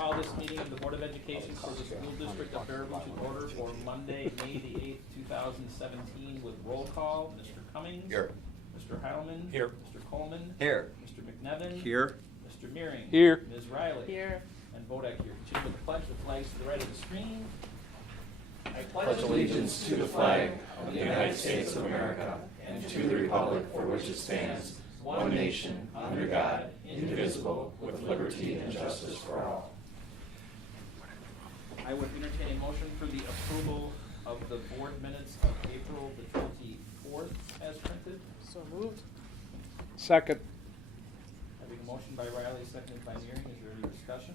call this meeting of the Board of Education for the School District of Baraboo to order for Monday, May the 8th, 2017 with roll call. Mr. Cummings. Here. Mr. Heilman. Here. Mr. Coleman. Here. Mr. McNevin. Here. Mr. Meering. Here. Ms. Riley. Here. And Bodek here. Continue with the pledge. The flag's to the right of the screen. I Pledge allegiance to the flag of the United States of America and to the republic for which it stands, one nation, under God, indivisible, with liberty and justice for all. I would entertain a motion for the approval of the board minutes of April the 24th as printed. So moved. Second. Having a motion by Riley, seconded by Meering. Is there any discussion?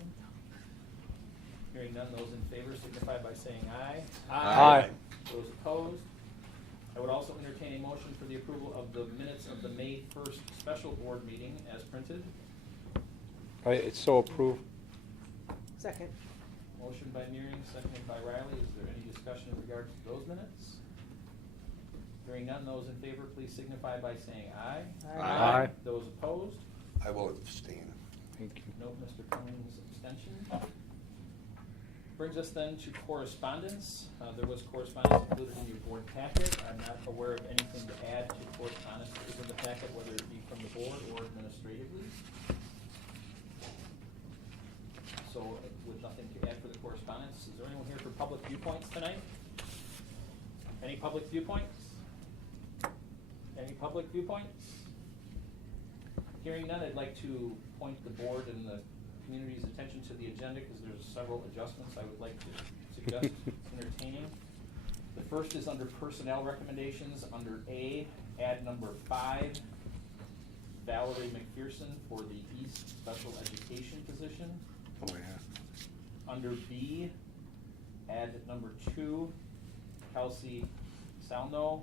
Hearing none, those in favor signify by saying aye. Aye. Those opposed? I would also entertain a motion for the approval of the minutes of the May 1st special board meeting as printed. It's so approved. Second. Motion by Meering, seconded by Riley. Is there any discussion in regards to those minutes? Hearing none, those in favor, please signify by saying aye. Aye. Those opposed? I will abstain. Thank you. Note Mr. Cummings' abstention. Brings us then to correspondence. There was correspondence included in your board packet. I'm not aware of anything to add to correspondence that is in the packet, whether it be from the board or administratively. So with nothing to add for the correspondence, is there anyone here for public viewpoints tonight? Any public viewpoints? Any public viewpoints? Hearing none, I'd like to point the board and the community's attention to the agenda because there's several adjustments I would like to suggest entertaining. The first is under personnel recommendations. Under A, add number 5, Valerie McPherson for the East Special Education position. Oh, yeah. Under B, add number 2, Kelsey Selna,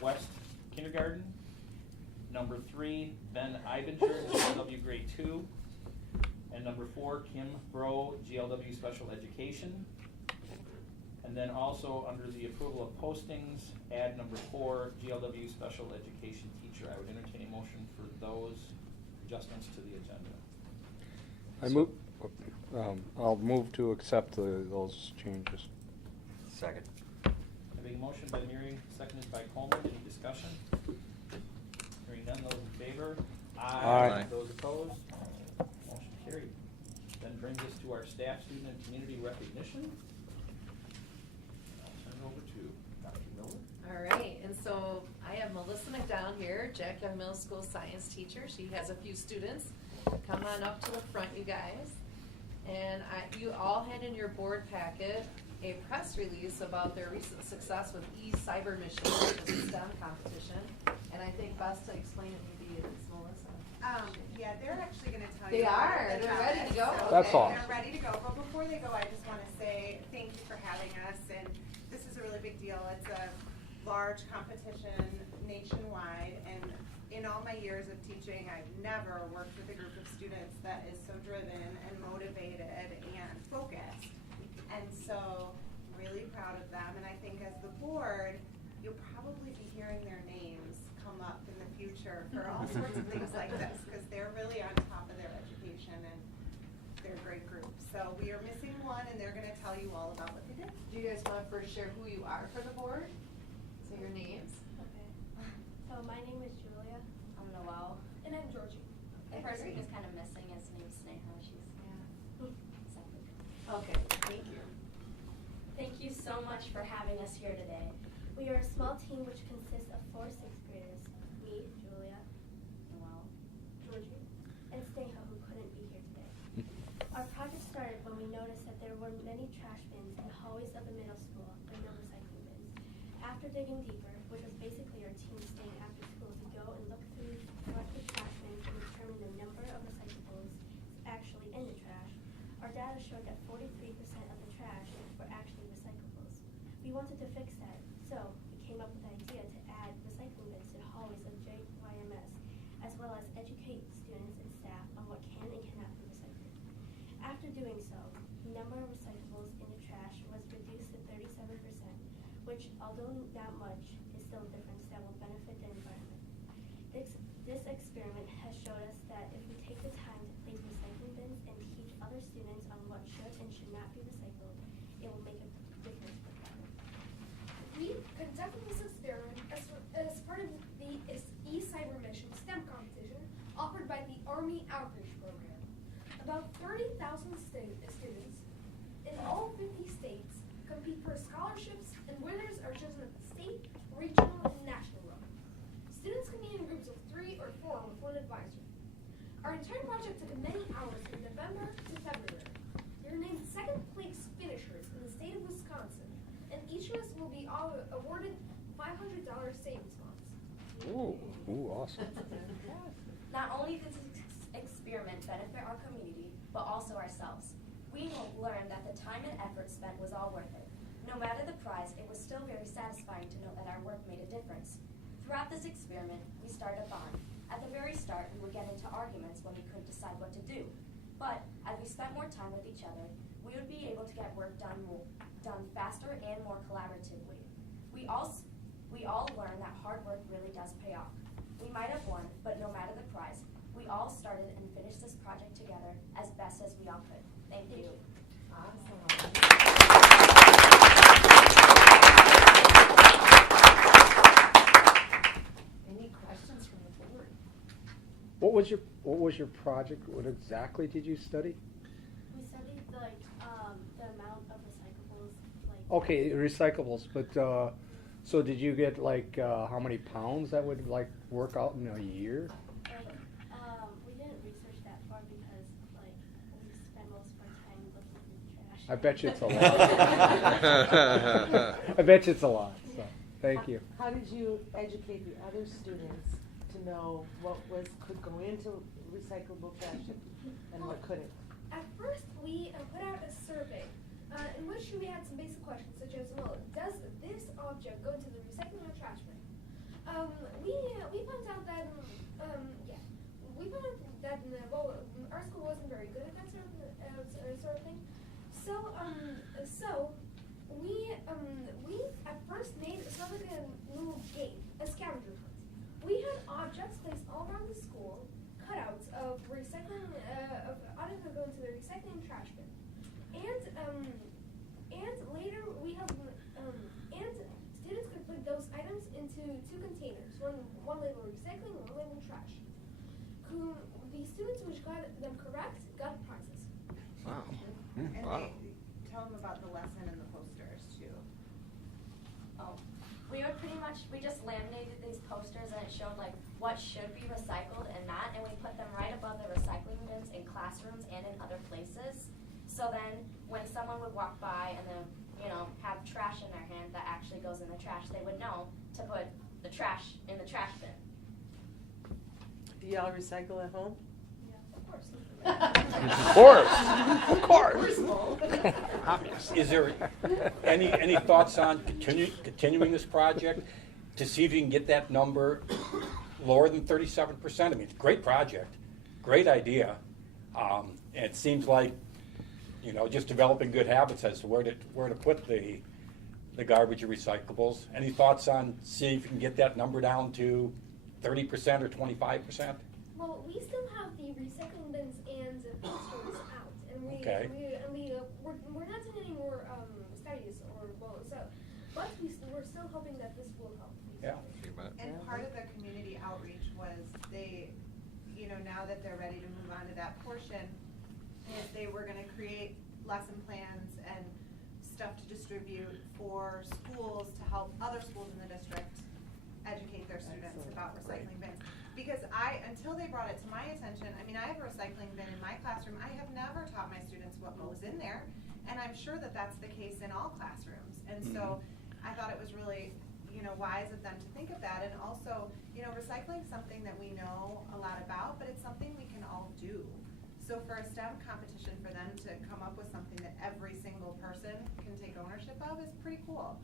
West Kindergarten. Number 3, Ben Ivinger, GLW Grade 2. And number 4, Kim Bro, GLW Special Education. And then also under the approval of postings, add number 4, GLW Special Education Teacher. I would entertain a motion for those adjustments to the agenda. I'll move to accept those changes. Second. Having a motion by Meering, seconded by Coleman. Any discussion? Hearing none, those in favor? Aye. Those opposed? Motion carried. Then brings us to our staff, student, and community recognition. I'll turn it over to Dr. Miller. All right, and so I have Melissa McDonald here, Jack Young Middle School science teacher. She has a few students. Come on up to the front, you guys. And you all had in your board packet a press release about their recent success with e-cyber mission, which is a STEM competition. And I think best to explain it maybe is Melissa. Yeah, they're actually going to tell They you. are. about They're ready to go. So That's Okay. all. They're ready to go. But before they go, I just want to say thank you for having us. And this is a really big deal. It's a large competition nationwide. And in all my years of teaching, I've never worked with a group of students that is so driven and motivated and focused. And so I'm really proud of them. And I think as the board, you'll probably be hearing their names come up in the future for all sorts of things like this, because they're really on top of their education and they're a great group. So we are missing one, and they're going to tell you all about what they did. Do you guys want to first share who you are for the board? So your names. Okay. So my name is Julia. I'm Noelle. And I'm Georgie. The Okay, person great. who's kind of missing is named Sneha. She's second. Okay, thank you. Thank you so much for having us here today. We are a small team which consists of 4 6th graders. Me, Julia, Noelle, Georgie, and Sneha, who couldn't be here today. Our project started when we noticed that there were many trash bins in the hallways of the middle school, but no recycling bins. After digging deeper, which was basically our team staying after school to go and look through collected trash bins and determine the number of recyclables actually in the trash, our data showed that 43% of the trash were actually recyclables. We wanted to fix that, so we came up with the idea to add recycling bins to the hallways of JYMS, as well as educate students and staff on what can and cannot be recycled. After doing so, the number of recyclables in the trash was reduced to 37%, which, although not much, is still a difference that will benefit the environment. This experiment has showed us that if we take the time to place recycling bins and About 30,000 students in all 50 states compete for scholarships, and winners are chosen at the state, regional, and national level. Students can meet in groups of 3 or 4 with one advisor. Our entire project took many hours from November to February. We were named second place finishers in the state of Wisconsin, and each of us will be awarded $500 savings bonds. Ooh, awesome. Not only did this experiment benefit our community, but also ourselves. We learned that the time and effort spent was all worth it. No matter the prize, it was still very satisfying to know that our work made a difference. Throughout this experiment, we started a bond. At the very start, we would get into arguments when we couldn't decide what to do. But as we spent more time with each other, we would be able to get work done faster and more collaboratively. We all learned that hard work really does pay off. We might have won, but no matter the prize, we all started and finished this project together as best as we all could. Thank you. Any questions from the board? What was your project? What exactly did you study? We studied the amount of recyclables. Okay, recyclables, but so did you get how many pounds that would work out in a year? We didn't research that far because we spent most of our time looking in the trash. I bet you it's a lot. I bet you it's a lot. So, thank you. How did you educate the other students to know what could go into recyclable trash and what couldn't? At first, we put out a survey in which we had some basic questions such as, well, does this object go into the recycling or trash bin? We found out that, we found out that our school wasn't very good at that sort of thing. So we at first made sort of like a little game, a scavenger hunt. We had objects placed all around the school, cutouts of recycling, of objects that go into the recycling trash bin. And later we have, and students could put those items into 2 containers, one labeled recycling and one labeled trash. The students which got them correct got prizes. Wow. And Wow. they tell them about the lesson and the posters too. Oh, we just laminated these posters and it showed what should be recycled and not, and we put them right above the recycling bins in classrooms and in other places. So then when someone would walk by and then, have trash in their hand that actually goes in the trash, they would know to put the trash in the trash bin. Do y'all recycle at home? Yeah, of course. Of course. Is there any thoughts on continuing this project to see if you can get that number lower than 37%? I mean, it's a great project, great idea. And it seems like, just developing good habits as to where to put the garbage or recyclables. Any thoughts on seeing if you can get that number down to 30% or 25%? Well, we still have the recycling bins and posters out, and we're not doing any more studies but we're still hoping that this will help. Yeah. And part of the community outreach was they, now that they're ready to move on to that portion, is they were gonna create lesson plans and stuff to distribute for schools to help other schools in the district educate their students about recycling bins. Because until they brought it to my attention, I have a recycling bin in my classroom. I have never taught my students what goes in there, and I'm sure that that's the case in all classrooms. And so I thought it was really, wise of them to think of that. And also, recycling is something that we know a lot about, but it's something we can all do. So for a STEM competition, for them to come up with something that every single person can take ownership of is pretty cool.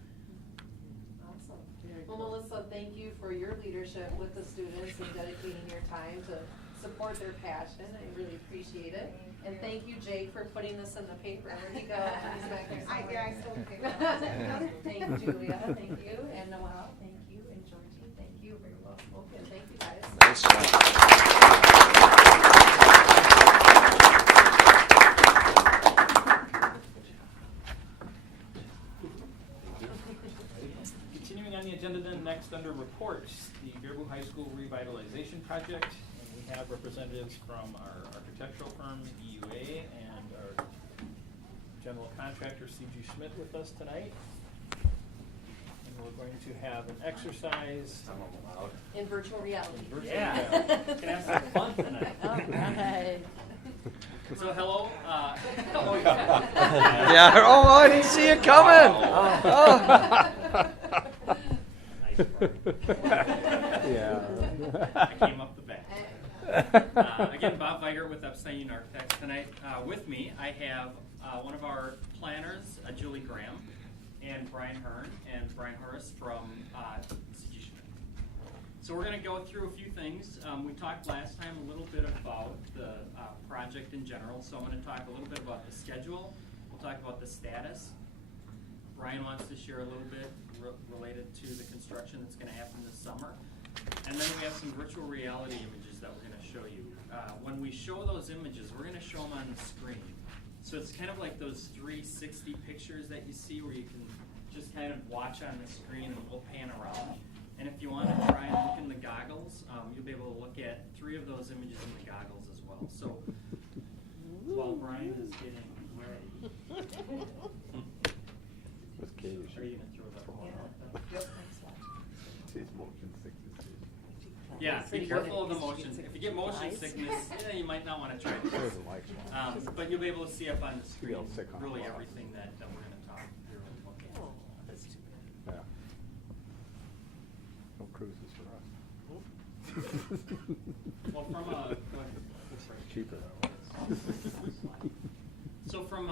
Awesome. Well, Melissa, thank you for your leadership with the students and dedicating your time to support their passion. I really appreciate it. And thank you, Jake, for putting this in the paper. Where'd he go? He's back there somewhere. I still think Thank you, Julia. Thank you. And Noelle, thank you. And Georgie, thank you. Very well spoken. Thank you, guys. Nice job. Continuing on the agenda then, next under reports, the Bearboot High School Revitalization Project. And we have representatives from our architectural firm, EUA, general contractor C.G. Schmidt with us tonight. And we're going to have an exercise. In virtual reality. In virtual Yeah. reality. We're gonna have some fun tonight. All right. So hello. Yeah, oh, I didn't see it coming. Oh. Nice try. Yeah. I came up the back. Again, Bob Weigert with Epstein Union Architects tonight. With me, I have one of our planners, Julie Graham, and Brian Hearn, and Brian Horace from C.G. Schmidt. So we're going to go through a few things. We talked last time a little bit about the project in general, so I'm going to talk a little bit about the schedule. We'll talk about the status. Brian wants to share a little bit related to the construction that's going to happen this summer. And then we have some virtual reality images that we're going to show you. When we show those images, we're going to show them on the screen. So it's kind of like those 360 pictures that you see where you can just kind of watch on the screen and we'll pan around. And if you want to try and look in the goggles, you'll be able to look at 3 of those images in the goggles as well. So while Brian is getting ready, are you going to throw that one out? Yep. Yeah, be careful of the motion. If you get motion sickness, you might not want to try this. But you'll be able to see up on the screen really everything that we're going to talk through. Oh, that's too bad. Yeah. No cruises for us. Well, from a Cheaper. So from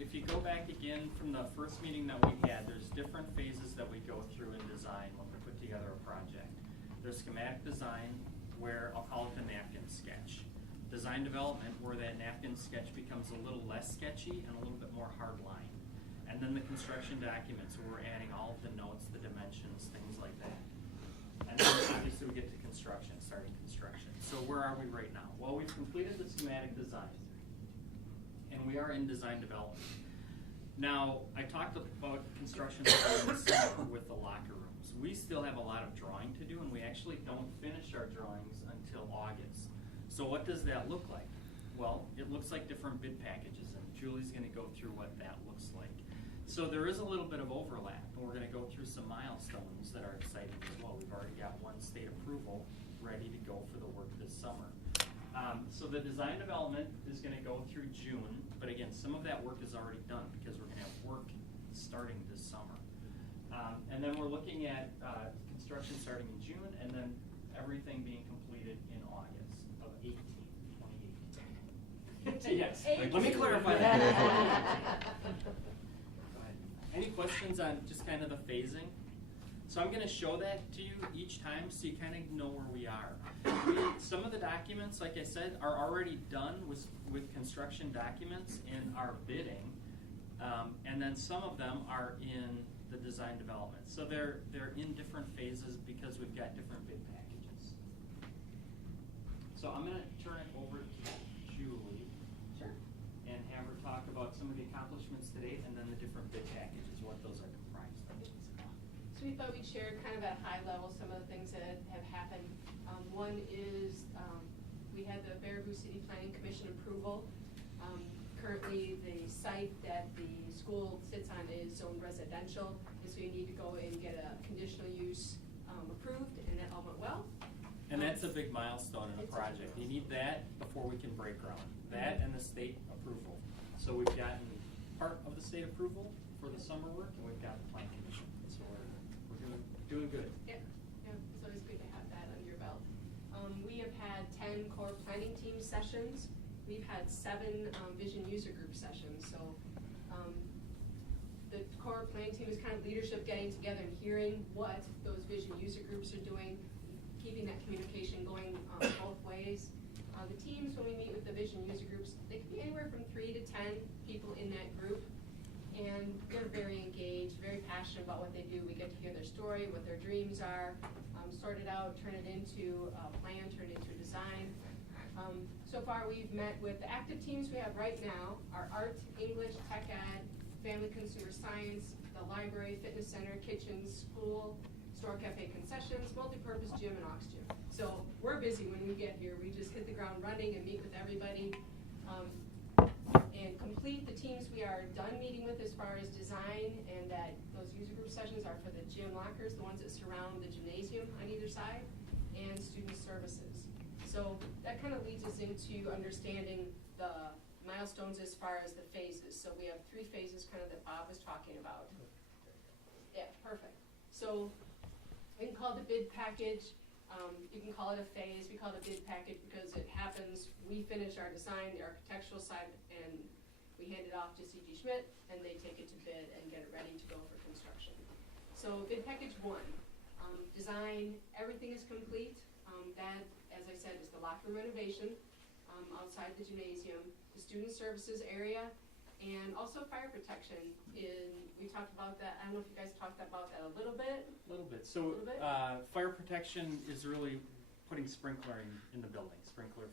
if you go back again from the first meeting that we had, there's different phases that we go through in design when we put together a project. There's schematic design, where I'll call it the napkin sketch. Design development, where that napkin sketch becomes a little less sketchy and a little bit more hard line. And then the construction documents, where we're adding all of the notes, the dimensions, things like that. And then obviously we get to construction, starting construction. So where are we right now? Well, we've completed the schematic design, and we are in design development. Now, I talked about construction with the locker rooms. We still have a lot of drawing to do, and we actually don't finish our drawings until August. So what does that look like? Well, it looks like different bid packages, and Julie's going to go through what that looks like. So there is a little bit of overlap, and we're going to go through some milestones that are exciting as well. We've already got one state approval ready to go for the work this summer. So the design development is going to go through June, but again, some of that work is already done because we're going to have work starting this summer. And then we're looking at construction starting in June, and then everything being completed in August of 2018. Yes, let me clarify that. Any questions on just kind of the phasing? So I'm going to show that to you each time so you kind of know where we are. Some of the documents, like I said, are already done with construction documents in our bidding, and then some of them are in the design development. So they're in different phases because we've got different bid packages. So I'm going to turn it over to Julie. Sure. And have her talk about some of the accomplishments to date and then the different bid packages, what those are comprised of. So we thought we'd share kind of at a high level some of the things that have happened. One is we had the Baraboo City Planning Commission approval. Currently, the site that the school sits on is zoned residential, and so you need to go and get a conditional use approved, and that all went well. And that's a big milestone in a project. You need that before we can break ground. That and the state approval. So we've gotten part of the state approval for the summer work, and we've got the plan commission. So we're doing good. Yeah, it's always good to have that under your belt. We have had 10 core planning team sessions. We've had 7 vision user group sessions. So the core planning team is kind of leadership getting together and hearing what those vision user groups are doing, keeping that communication going both ways. The teams, when we meet with the vision user groups, they can be anywhere from 3 to 10 people in that group. And they're very engaged, very passionate about what they do. We get to hear their story, what their dreams are, sort it out, turn it into a plan, turn it into a design. So far we've met with the active teams we have right now, our art, English, tech ed, family consumer science, the library, fitness center, kitchen, school, store cafe concessions, multipurpose gym, and aux gym. So we're busy when we get here. We just hit the ground running and meet with everybody and complete the teams we we are done meeting with as far as design, and that those user group sessions are for the gym lockers, the ones that surround the gymnasium on either side, and student services. So that kind of leads us into understanding the milestones as far as the phases. So we have 3 phases kind of that Bob was talking about. Yeah, perfect. So we can call it the bid package. You can call it a phase. We call it a bid package because it happens, we finish our design, the architectural side, and we hand it off to C.G. Schmidt, and they take it to bid and get it ready to go for construction. So bid package 1, design, everything is complete. That, as I said, is the locker room renovation outside the gymnasium, the student services area, and also fire protection. We talked about that. I don't know if you guys talked about that a little bit. A little bit. So, Little bit? fire protection is really putting sprinkler in the building.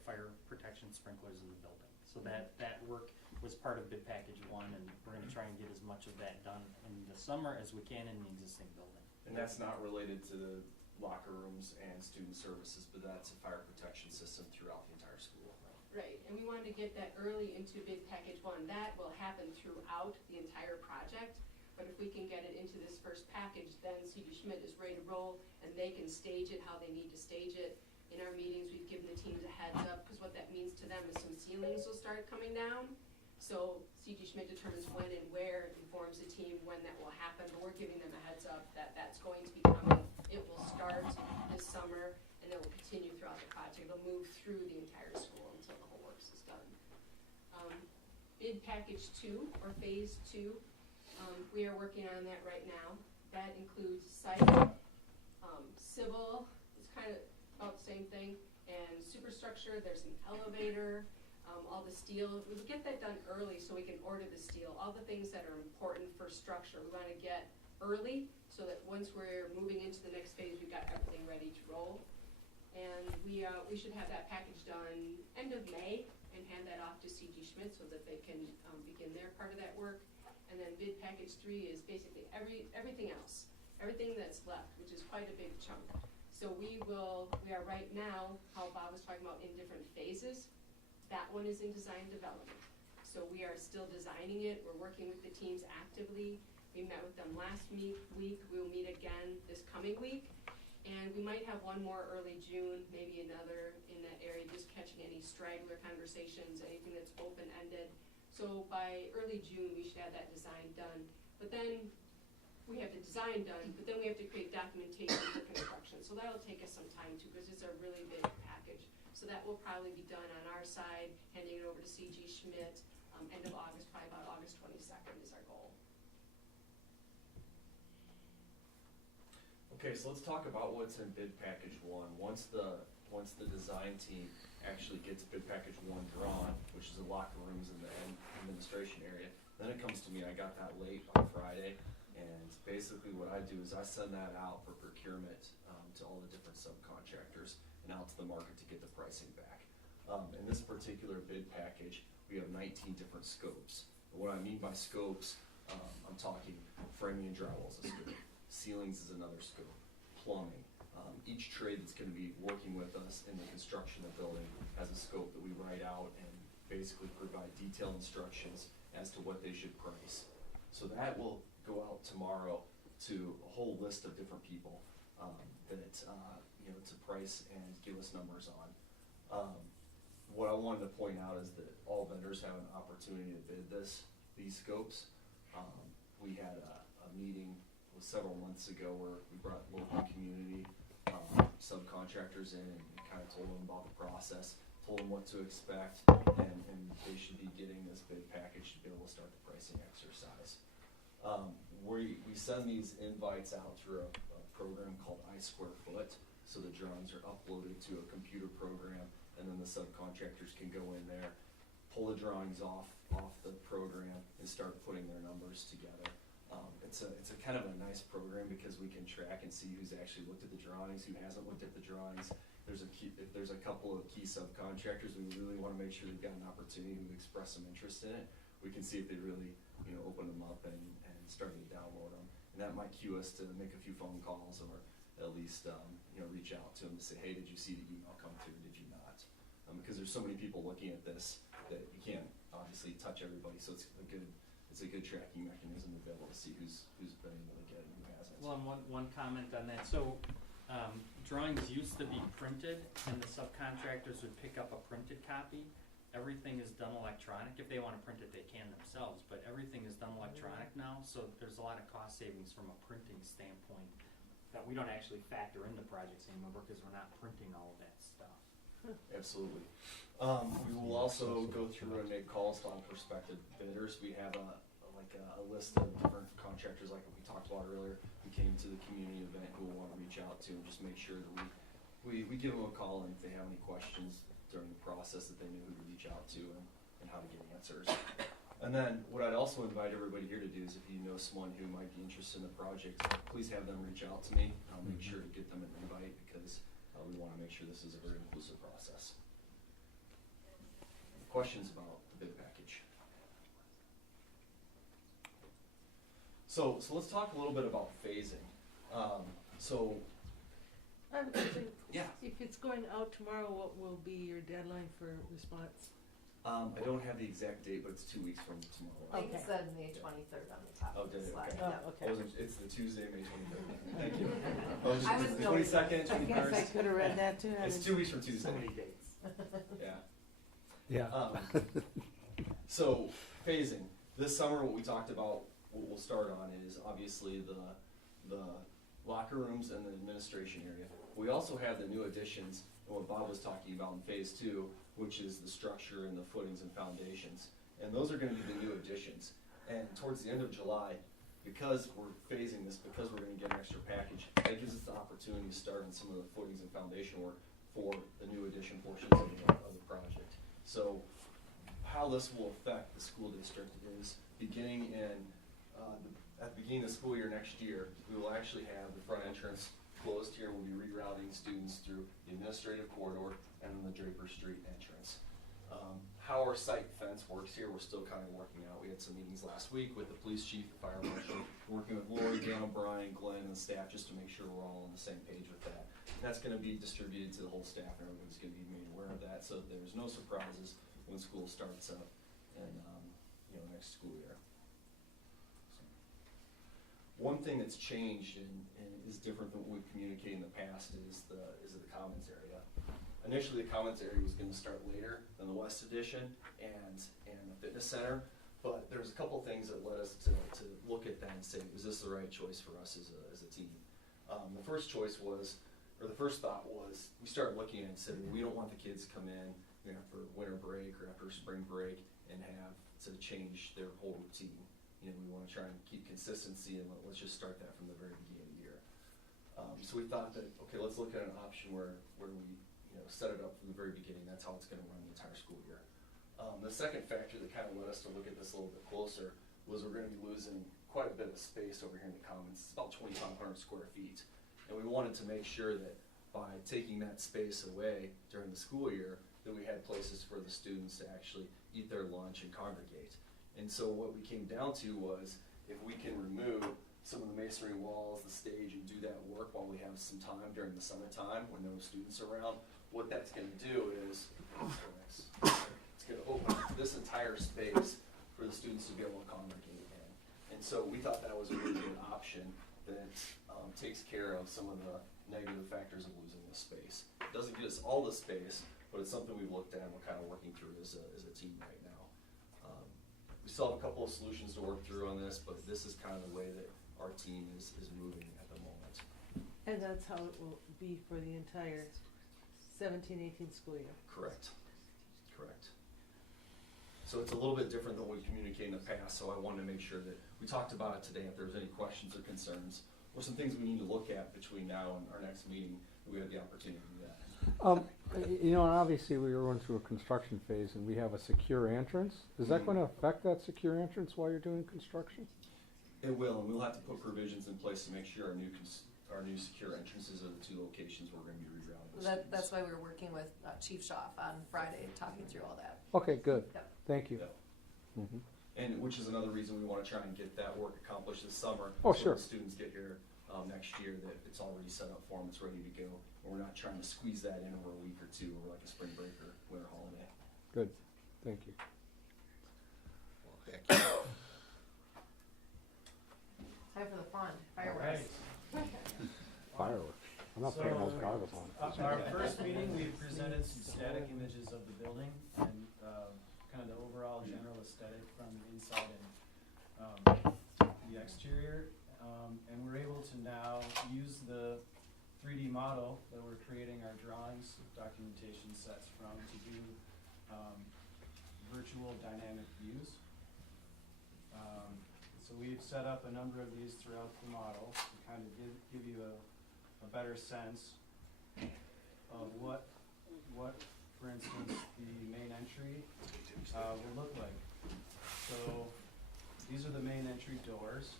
Fire protection sprinklers in the building. So that work was part of bid package 1, and we're gonna try and get as much of that done in the summer as we can in the existing building. And that's not related to the locker rooms and student services, but that's a fire protection system throughout the entire school. Right, and we wanted to get that early into bid package 1. That will happen throughout the entire project, but if we can get it into this first package, then C.G. Schmidt is ready to roll, and they can stage it how they need to stage it. In our meetings, we've given the teams a heads up, because what that means to them is some ceilings will start coming down. So C.G. Schmidt determines when and where, informs the team when that will happen, but we're giving them a heads up that that's going to be coming. It will start this summer, and it will continue throughout the project. It'll move through the entire school until the whole works is done. Bid package 2, or phase 2, we are working on that right now. That includes site, civil, it's kind of about the same thing, and superstructure. There's an elevator, all the steel. We get that done early so we can order the steel. All the things that are important for structure, we want to get early so that once we're moving into the next phase, we've got everything ready to roll. And we should have that package done end of May and hand that off to C.G. Schmidt so that they can begin their part of that work. And then bid package 3 is basically everything else, everything that's left, which is quite a big chunk. So we are right now, how Bob was talking about, in different phases. That one is in design development. So we are still designing it. We're working with the teams actively. We met with them last week. We will meet again this coming week. And we might have one more early June, maybe another in that area, just catching any straggler conversations, anything that's open-ended. So by early June, we should have that design done. But then we have the design done, but then we have to create documentation for construction. So that'll take us some time too, because it's a really big package. So that will probably be done on our side, handing it over to C.G. Schmidt, end of August, probably about August 22nd is our goal. Okay, so let's talk about what's in bid package 1. Once the design team actually gets bid package 1 drawn, which is the locker rooms and the administration area, then it comes to me. I got that late on Friday, and basically what I do is I send that out for procurement to all the different subcontractors and out to the market to get the pricing back. In this particular bid package, we have 19 different scopes. And what I mean by scopes, I'm talking framing and drywall is a scope, ceilings is another scope, plumbing. Each trade that's going to be working with us in the construction of the building has a scope that we write out and basically provide detailed instructions as to what they should price. So that will go out tomorrow to a whole list of different people to price and give us numbers on. What I wanted to point out is that all vendors have an opportunity to bid these scopes. We had a meeting several months ago where we brought local community subcontractors in and kind of told them about the process, told them what to expect, and they should be getting this bid package to be able to start the pricing exercise. We send these invites out through a program called iSquareFoot, so the drawings are uploaded to a computer program, and then the subcontractors can go in there, pull the drawings off the program, and start putting their numbers together. It's a kind of a nice program because we can track and see who's actually looked at the drawings, who hasn't looked at the drawings. If there's a couple of key subcontractors, we really want to make sure they've got an opportunity to express some interest in it. We can see if they really, open them up and starting to download them. And that might cue us to make a few phone calls or at least, reach out to them to say, hey, did you see the email come through? Did you not? Because there's so many people looking at this that you can't obviously touch everybody. So it's a good it's a good tracking mechanism to be able to see who's been able to get it and who hasn't. Well, and one comment on that, so, drawings used to be printed, and the subcontractors would pick up a printed copy. Everything is done electronic. If they wanna print it, they can themselves, but everything is done electronic now, so there's a lot of cost savings from a printing standpoint that we don't actually factor into projects anymore, because we're not printing all of that stuff. Absolutely. We will also go through and make calls on prospective bidders. We have a list of different contractors like we talked about earlier who came to the community event who we'll want to reach out to and just make sure that we give them a call, and if they have any questions during the process that they know who to reach out to and how to get answers. And then what I'd also invite everybody here to do is if you know someone who might be interested in the project, please have them reach out to me. I'll make sure to get them an invite because we want to make sure this is a very inclusive process. Questions about the bid package? So let's talk a little bit about phasing. I have a question. Yeah. If it's going out tomorrow, what will be your deadline for response? I don't have the exact date, but it's 2 weeks from tomorrow. I think it Okay. said May 23rd on the top Oh, of the did it? slide. Okay. Yeah. Okay. It's the Tuesday, May 23rd. Thank you. I was the going- 22nd, I guess I 21st. could have read that too. It's 2 weeks from Tuesday. So many dates. Yeah. Yeah. So phasing. This summer, what we talked about, what we'll start on is obviously the locker rooms and the administration area. We also have the new additions and what Bob was talking about in phase 2, which is the structure and the footings and foundations. And those are going to be the new additions. And towards the end of July, because we're phasing this, because we're going to get an extra package, that gives us the opportunity to start on some of the footings and foundation work for the new addition portions of the project. So how this will affect the school district is beginning at the beginning of the school year next year, we will actually have the front entrance closed here. We'll be rerouting students through the administrative corridor and then the Draper Street entrance. How our site fence works here, we're still kind of working out. We had some meetings last week with the police chief, the fire marshal, working with Lori, Dan O'Brien, Glenn, and the staff just to make sure we're all on the same page with that. And that's going to be distributed to the whole staff, and everybody's going to be made aware of that, so there's no surprises when school starts up in next school year. One thing that's changed and is different than what we've communicated in the past is the commons area. Initially, the commons area was going to start later than the West Addition and the fitness center, but there's a couple things that led us to look at that and say, was this the right choice for us as a team? The first choice was, or the first thought was, we started looking at it and said, we don't want the kids to come in after winter break or after spring break and have to change their whole routine. We want to try and keep consistency, and let's just start that from the very beginning of the year. So we thought that, okay, let's look at an option where we set it up from the very beginning. That's how it's going to run the entire school year. The second factor that kind of led us to look at this a little bit closer was we're going to be losing quite a bit of space over here in the commons. It's about 2,500 square feet. And we wanted to make sure that by taking that space away during the school year, that we had places for the students to actually eat their lunch and congregate. And so what we came down to was, if we can remove some of the masonry walls, the stage, and do that work while we have some time during the summertime when no students are around, what that's going to do is it's going to open up this entire space for the students to be able to congregate in. And so we thought that was a really good option that takes care of some of the negative factors of losing the space. It doesn't get us all the space, but it's something we've looked at and we're kind of working through as a team right now. We still have a couple of solutions to work through on this, but this is kind of the way that our team is moving at the moment. And that's how it will be for the entire 17-18 school year. Correct. So it's a little bit different than what we communicated in the past, so I wanted to make sure that we talked about it today. If there's any questions or concerns, or some things we need to look at between now and our next meeting, we have the opportunity to do that. Obviously we were going through a construction phase and we have a secure entrance. Is that going to affect that secure entrance while you're doing construction? It will, and we'll have to put provisions in place to make sure our new secure entrances are the two locations we're going to be rerouting. That's why we were working with Chief Schaaf on Friday, talking through all that. Okay, good. Yep. Thank you. Yep. Mhm. And which is another reason we want to try and get that work accomplished this summer. Oh, so sure. when students get here next year, that it's already set up for them, it's ready to go. And we're not trying to squeeze that in over a week or two over like a spring break or winter holiday. Good. Thank you. Well, heck, on, fireworks. Fireworks. I'm not putting those goggles on. Our first meeting, we presented some static images of the building and kind of the overall general aesthetic from the inside and the exterior. And we're able to now use the 3D model that we're creating our drawings, documentation sets from to do virtual dynamic views. So we've set up a number of these throughout the model to kind of give you a better sense of what, for instance, the main entry will look like. So these are the main entry doors,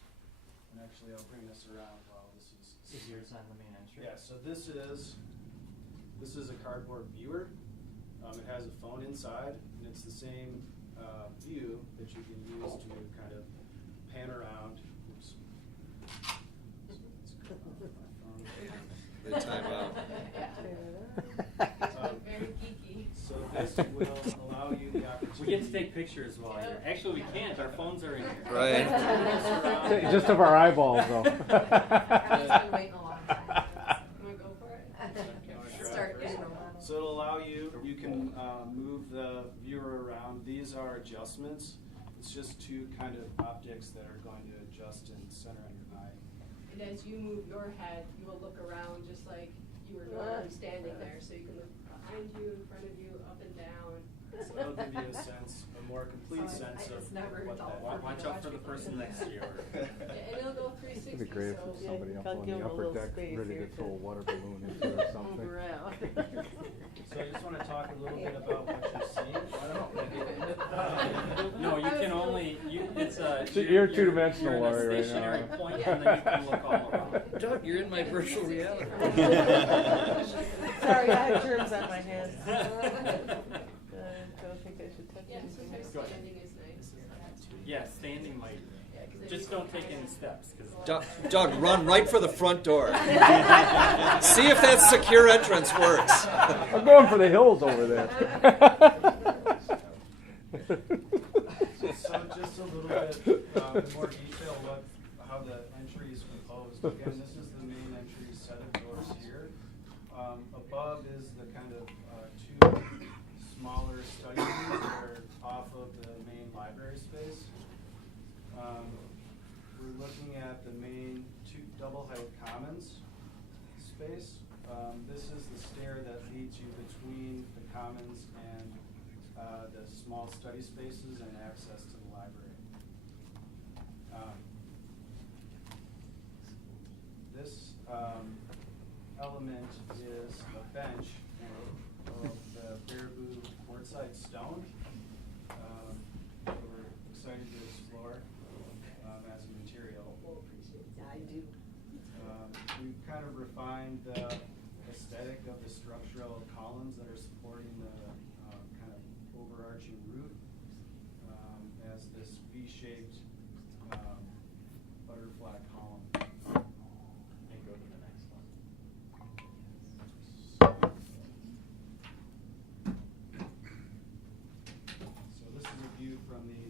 and actually I'll bring this around while this is. Is yours on the main entry? Yeah. So this is a cardboard viewer. It has a phone inside, and it's the same view that you can use to kind of pan around. Oops. They time out. Very geeky. So this will allow you the opportunity. We get to take pictures while you're, actually we can't, our phones are in here. Right. Just of our eyeballs, though. Kevin's been waiting a long time. Wanna go for it? Start getting them. So it'll allow you can move the viewer around. These are adjustments. It's just two kind of optics that are going to adjust and center on your eye. And as you move your head, you will look around just like you were normally standing there. So you can look behind you, in front of you, up and down. So it'll give you a sense, a more complete So sense I of just never what thought that. Watch out for the person next to you. And it'll go 360. It'd be great if so there's somebody up I'll on give the 'em a upper little deck space ready to here throw a to water balloon into or something. Move around. So I just want to talk a little bit about what you're seeing. I don't know. No, you can only, it's a. So you're two-dimensional, you're in a Laurie, right now. stationary point, and then you can look all around. Doug, you're in my virtual reality. Sorry, I have germs on my hands. Don't think I should touch Yeah, anything. sometimes Go ahead. standing is nice. Yeah, standing might, Yeah, 'cause if just you don't take kinda- any steps, cause. Doug, run right for the front door. See if that secure entrance works. I'm going for the hills over there. So just a little bit in more detail how the entry is composed. Again, this is the main entry set of doors here. Above is the kind of two smaller study rooms that are off of the main library space. We're looking at the main two double height commons space. This is the stair that leads you between the commons and the small study spaces and access to the library. This element is a bench of the Baraboo quartzite stone that we're excited to explore as a material. I do. We've kind of refined the aesthetic of the structural columns that are supporting the kind of overarching roof as this V-shaped butterfly column. And go to the next one. So this is a view from the,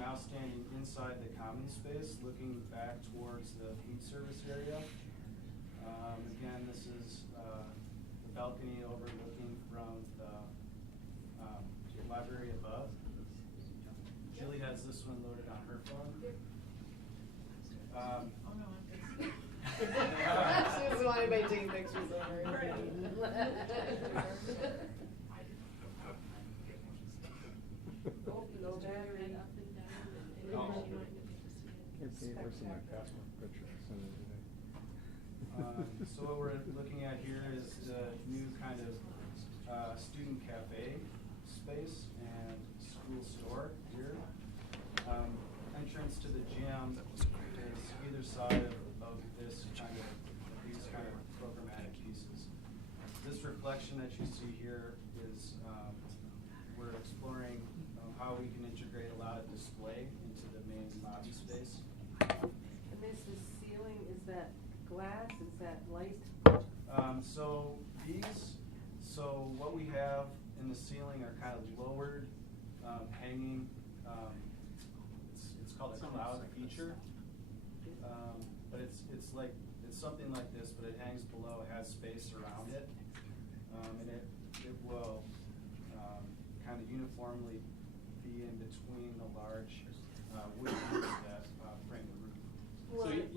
now standing inside the common space, looking back towards the food service area. Again, this is the balcony overlooking from the library above. Julie has this one loaded on her phone. Oh, no, I'm good. She doesn't want anybody taking pictures of her. Oh, no battery. Up and down. And Oh. then you might be able to see it. Can't see where's my passport picture I sent it today. So what we're looking at here is the new kind of student cafe space and school store here. Entrance to the gym is either side of this kind of, these kind of programmatic pieces. This reflection that you see here is, we're exploring how we can integrate a lot of display into the main lobby space. And this is ceiling, is that glass, is that light? So what we have in the ceiling are kind of lowered, hanging, it's called a cloud feature. but it's something like this, but it hangs below, it has space around it, and it will kind of uniformly be in between the large wood beams that frame the roof.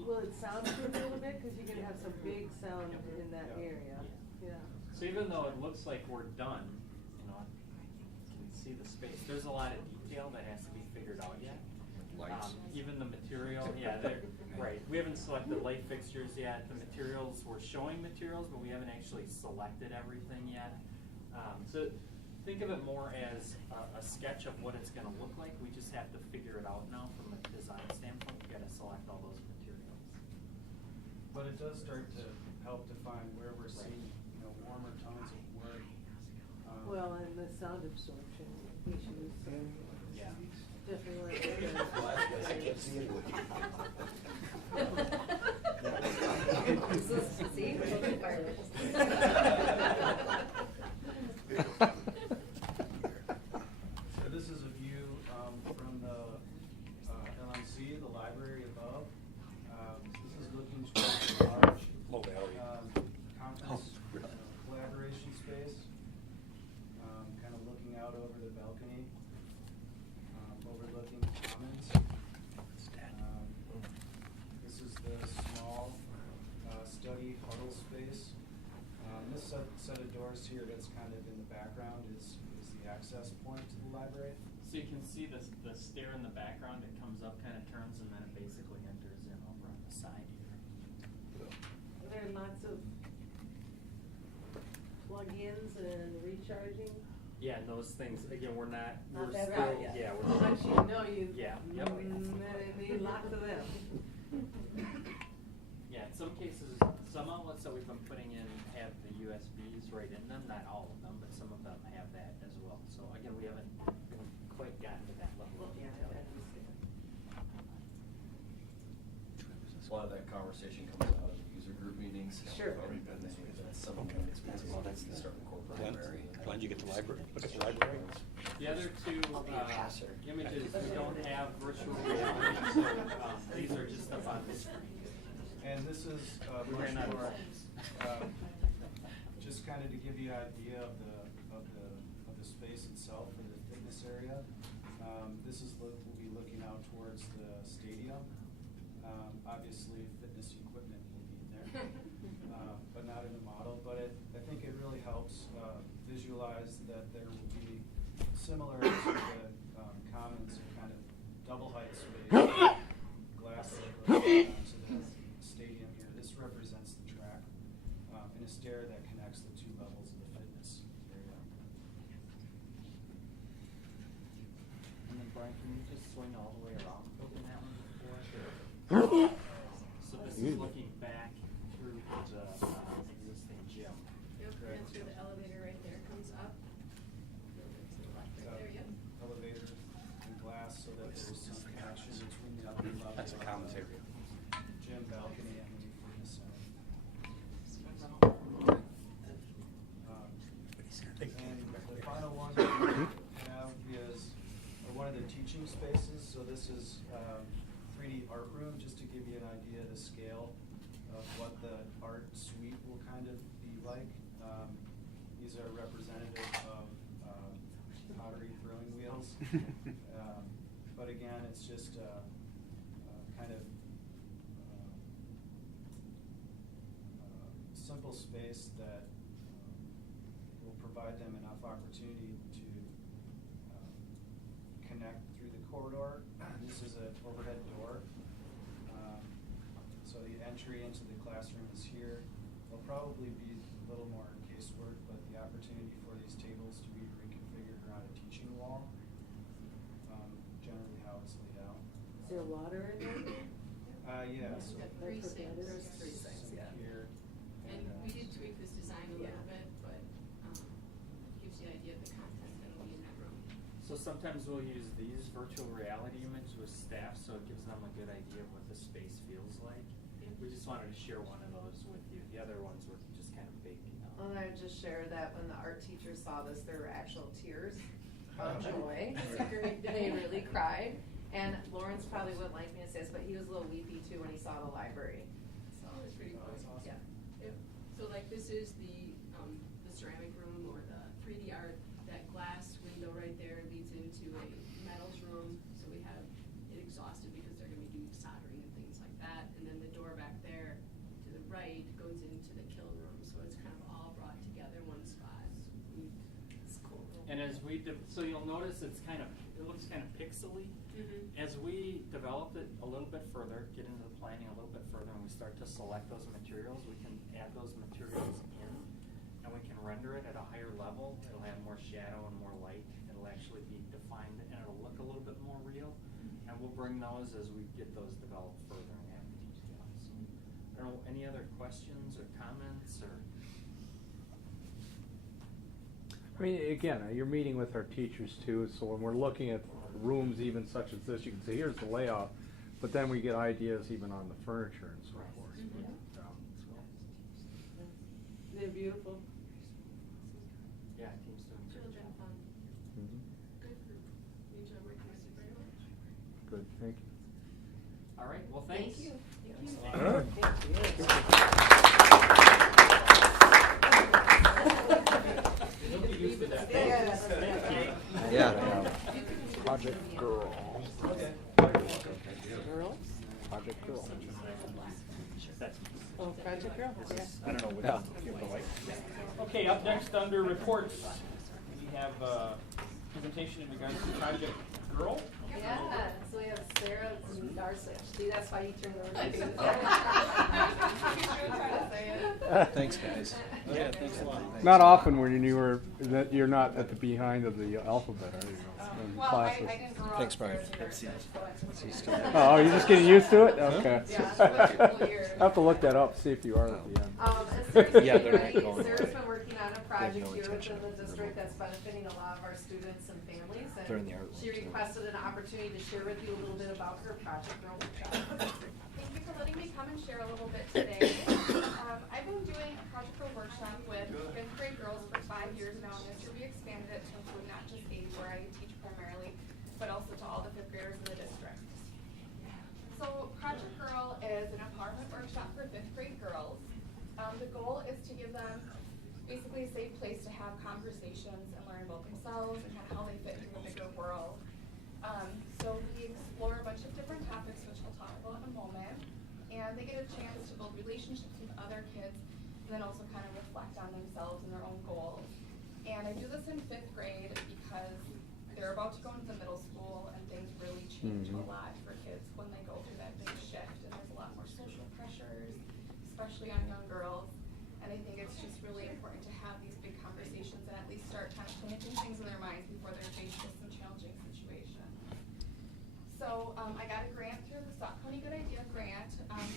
Will it soundproof a little bit? Because you're going to have some big sound in that area. Yeah. So even though it looks like we're done, you know, you can see the space. There's a lot of detail that has to be figured out yet. Even the material, right. We haven't selected light fixtures yet. The materials, we're showing materials, but we haven't actually selected everything yet. So think of it more as a sketch of what it's going to look like. We just have to figure it out now from a design standpoint. We've got to select all those materials. But it does start to help define where we're seeing, you know, warmer tones of wood. Well, and the sound absorption issues. Yeah. Definitely. See? So this is a view from the LMC, the library above. This is looking towards the large Low valley. conference collaboration space. Kind of looking out over the balcony, overlooking the commons. This is the small study huddle space. This set of doors here that's kind of in the background is the access point to the library. So you can see the stair in the background. It comes up, kind of turns, and then it basically enters in over on the side here. Are there lots of plug-ins and recharging? Yeah, and those things, again, we're not Not that still, right yet. yeah, we're Once you know you. Yeah, yep. They need lots of them. Yeah, in some cases, some outlets that we've been putting in have the USBs right in them, not all of them, but some of them have that as well. So again, we haven't quite gotten to that level of Yeah, detail. I understand. A lot of that conversation comes out of the user group meetings. Sure. Already been there, that's some of the expenses that we can start incorporating. Glenn, you get the library, look at the library. The other two images, we don't have virtual reality, so these are just up on the screen. And this is We much ran out of more, slides. just kind of to give you an idea of the space itself for the fitness area. This is we'll be looking out towards the stadium. Obviously, fitness equipment will be in there, but not in the model. But I think it really helps visualize that there will be similar to the commons, kind of double height space, glass that goes to the stadium here. This represents the track, and a stair that connects the two levels of the fitness area. And then Brian, can you just swing all the way around open that one before? Sure. So this is looking back through the existing gym. Yep, and through the elevator right there comes up. To the left right there, yep. Elevator and glass so that there's some connection between the upper level. That's a commons area. Gym, balcony, and the fitness center. And the final one that we have is one of the teaching spaces. So this is 3D art room, just to give you an idea of the scale of what the art suite will kind of be like. These are representative of pottery throwing wheels. But again, it's just kind of simple space that will provide them enough opportunity to connect through the corridor. This is an overhead door. So the entry into the classroom is here. There'll probably be a little more casework, but the opportunity for these tables to be reconfigured around a teaching wall, generally how it's laid out. Is there water in there? Yeah, so Got three That's what that sinks. is. There's three sinks, yeah. here. And we did tweak this design a Yeah. little bit, but gives you an idea of the content that'll be in that room. So sometimes we'll use these virtual reality images with staff, so it gives them a good idea of what the space feels like. We just wanted to share one of those with you. The other ones were just kind of big. Well, I would just share that when the art teachers saw this, there were actual tears of joy. They really cried. And Lawrence probably wouldn't like me to say this, but he was a little weepy too when he saw the library. So Oh, that's pretty cool. That's awesome. Yeah. Yep. So like this is the ceramic room or the 3D art. That glass window right there leads into a metals room. So we have it exhausted because they're going to be doing soldering and things like that. And then the door back there to the right goes into the kiln room. So it's kind of all brought together in one spot. It's cool. And as we, so you'll notice it looks kind of pixely. As we develop it a little bit further, get into the planning a little bit further, and we start to select those materials, we can add those materials in, and we can render it at a higher level. It'll have more shadow and more light. It'll actually be defined, and it'll look a little bit more real. And we'll bring those as we get those developed further and have them teach them. So, I don't know, any other questions or comments or? I mean, again, you're meeting with our teachers too, so when we're looking at rooms even such as this, you can say, here's the layout, but then we get ideas even on the furniture and so forth. They're beautiful. Yeah, team's doing a good job. Fun. Good group. We enjoy working with you very much. Good, thank you. All right, well, thanks. Thank you. You'll get used to that. Yeah. Project Girl. Girls? Project Girl. Oh, Project Girl? Okay. I don't know what. Okay, up next under reports, we have a presentation in regards to Project Girl. Yeah, so we have Sarah Darcic. See, that's why you turned over. Thanks, guys. Yeah, thanks a lot. Not often when you're not at the behind of the alphabet, are you? In Well, I classes. didn't grow up. Thanks, Brian. there. Oh, you're just getting used to it? Okay. Yeah, it's been a couple years. I have to look that up, see if you are at the end. Sarah's Yeah, they're not been going Sarah's away. been working on a project no here intention within the of district that's benefiting a lot of our students and families. They're in the art She room, too. requested an opportunity to share with you a little bit about her Project Girl workshop. Thank you for letting me come and share a little bit today. I've been doing a Project Girl workshop with 5th grade girls for 5 years now, and this year we expanded it to include not just 8, where I teach primarily, but also to all the 5th graders in the district. So Project Girl is an empowerment workshop for 5th grade girls. The goal is to give them basically a safe place to have conversations and learn about themselves and kind of how they fit into the bigger world. So we explore a bunch of different topics, which I'll talk about in a moment, and they get a chance to build relationships with other kids and then also kind of reflect on themselves and their own goals. And I do this in 5th grade because they're about to go into middle school and things really change a lot for kids when they go through that big shift, and there's a lot more social pressures, especially on young girls. And I think it's just really important to have these big conversations and at least start kind of planting things in their minds before they're faced with some challenging situations. So I got a grant through the Sauk County Good Idea Grant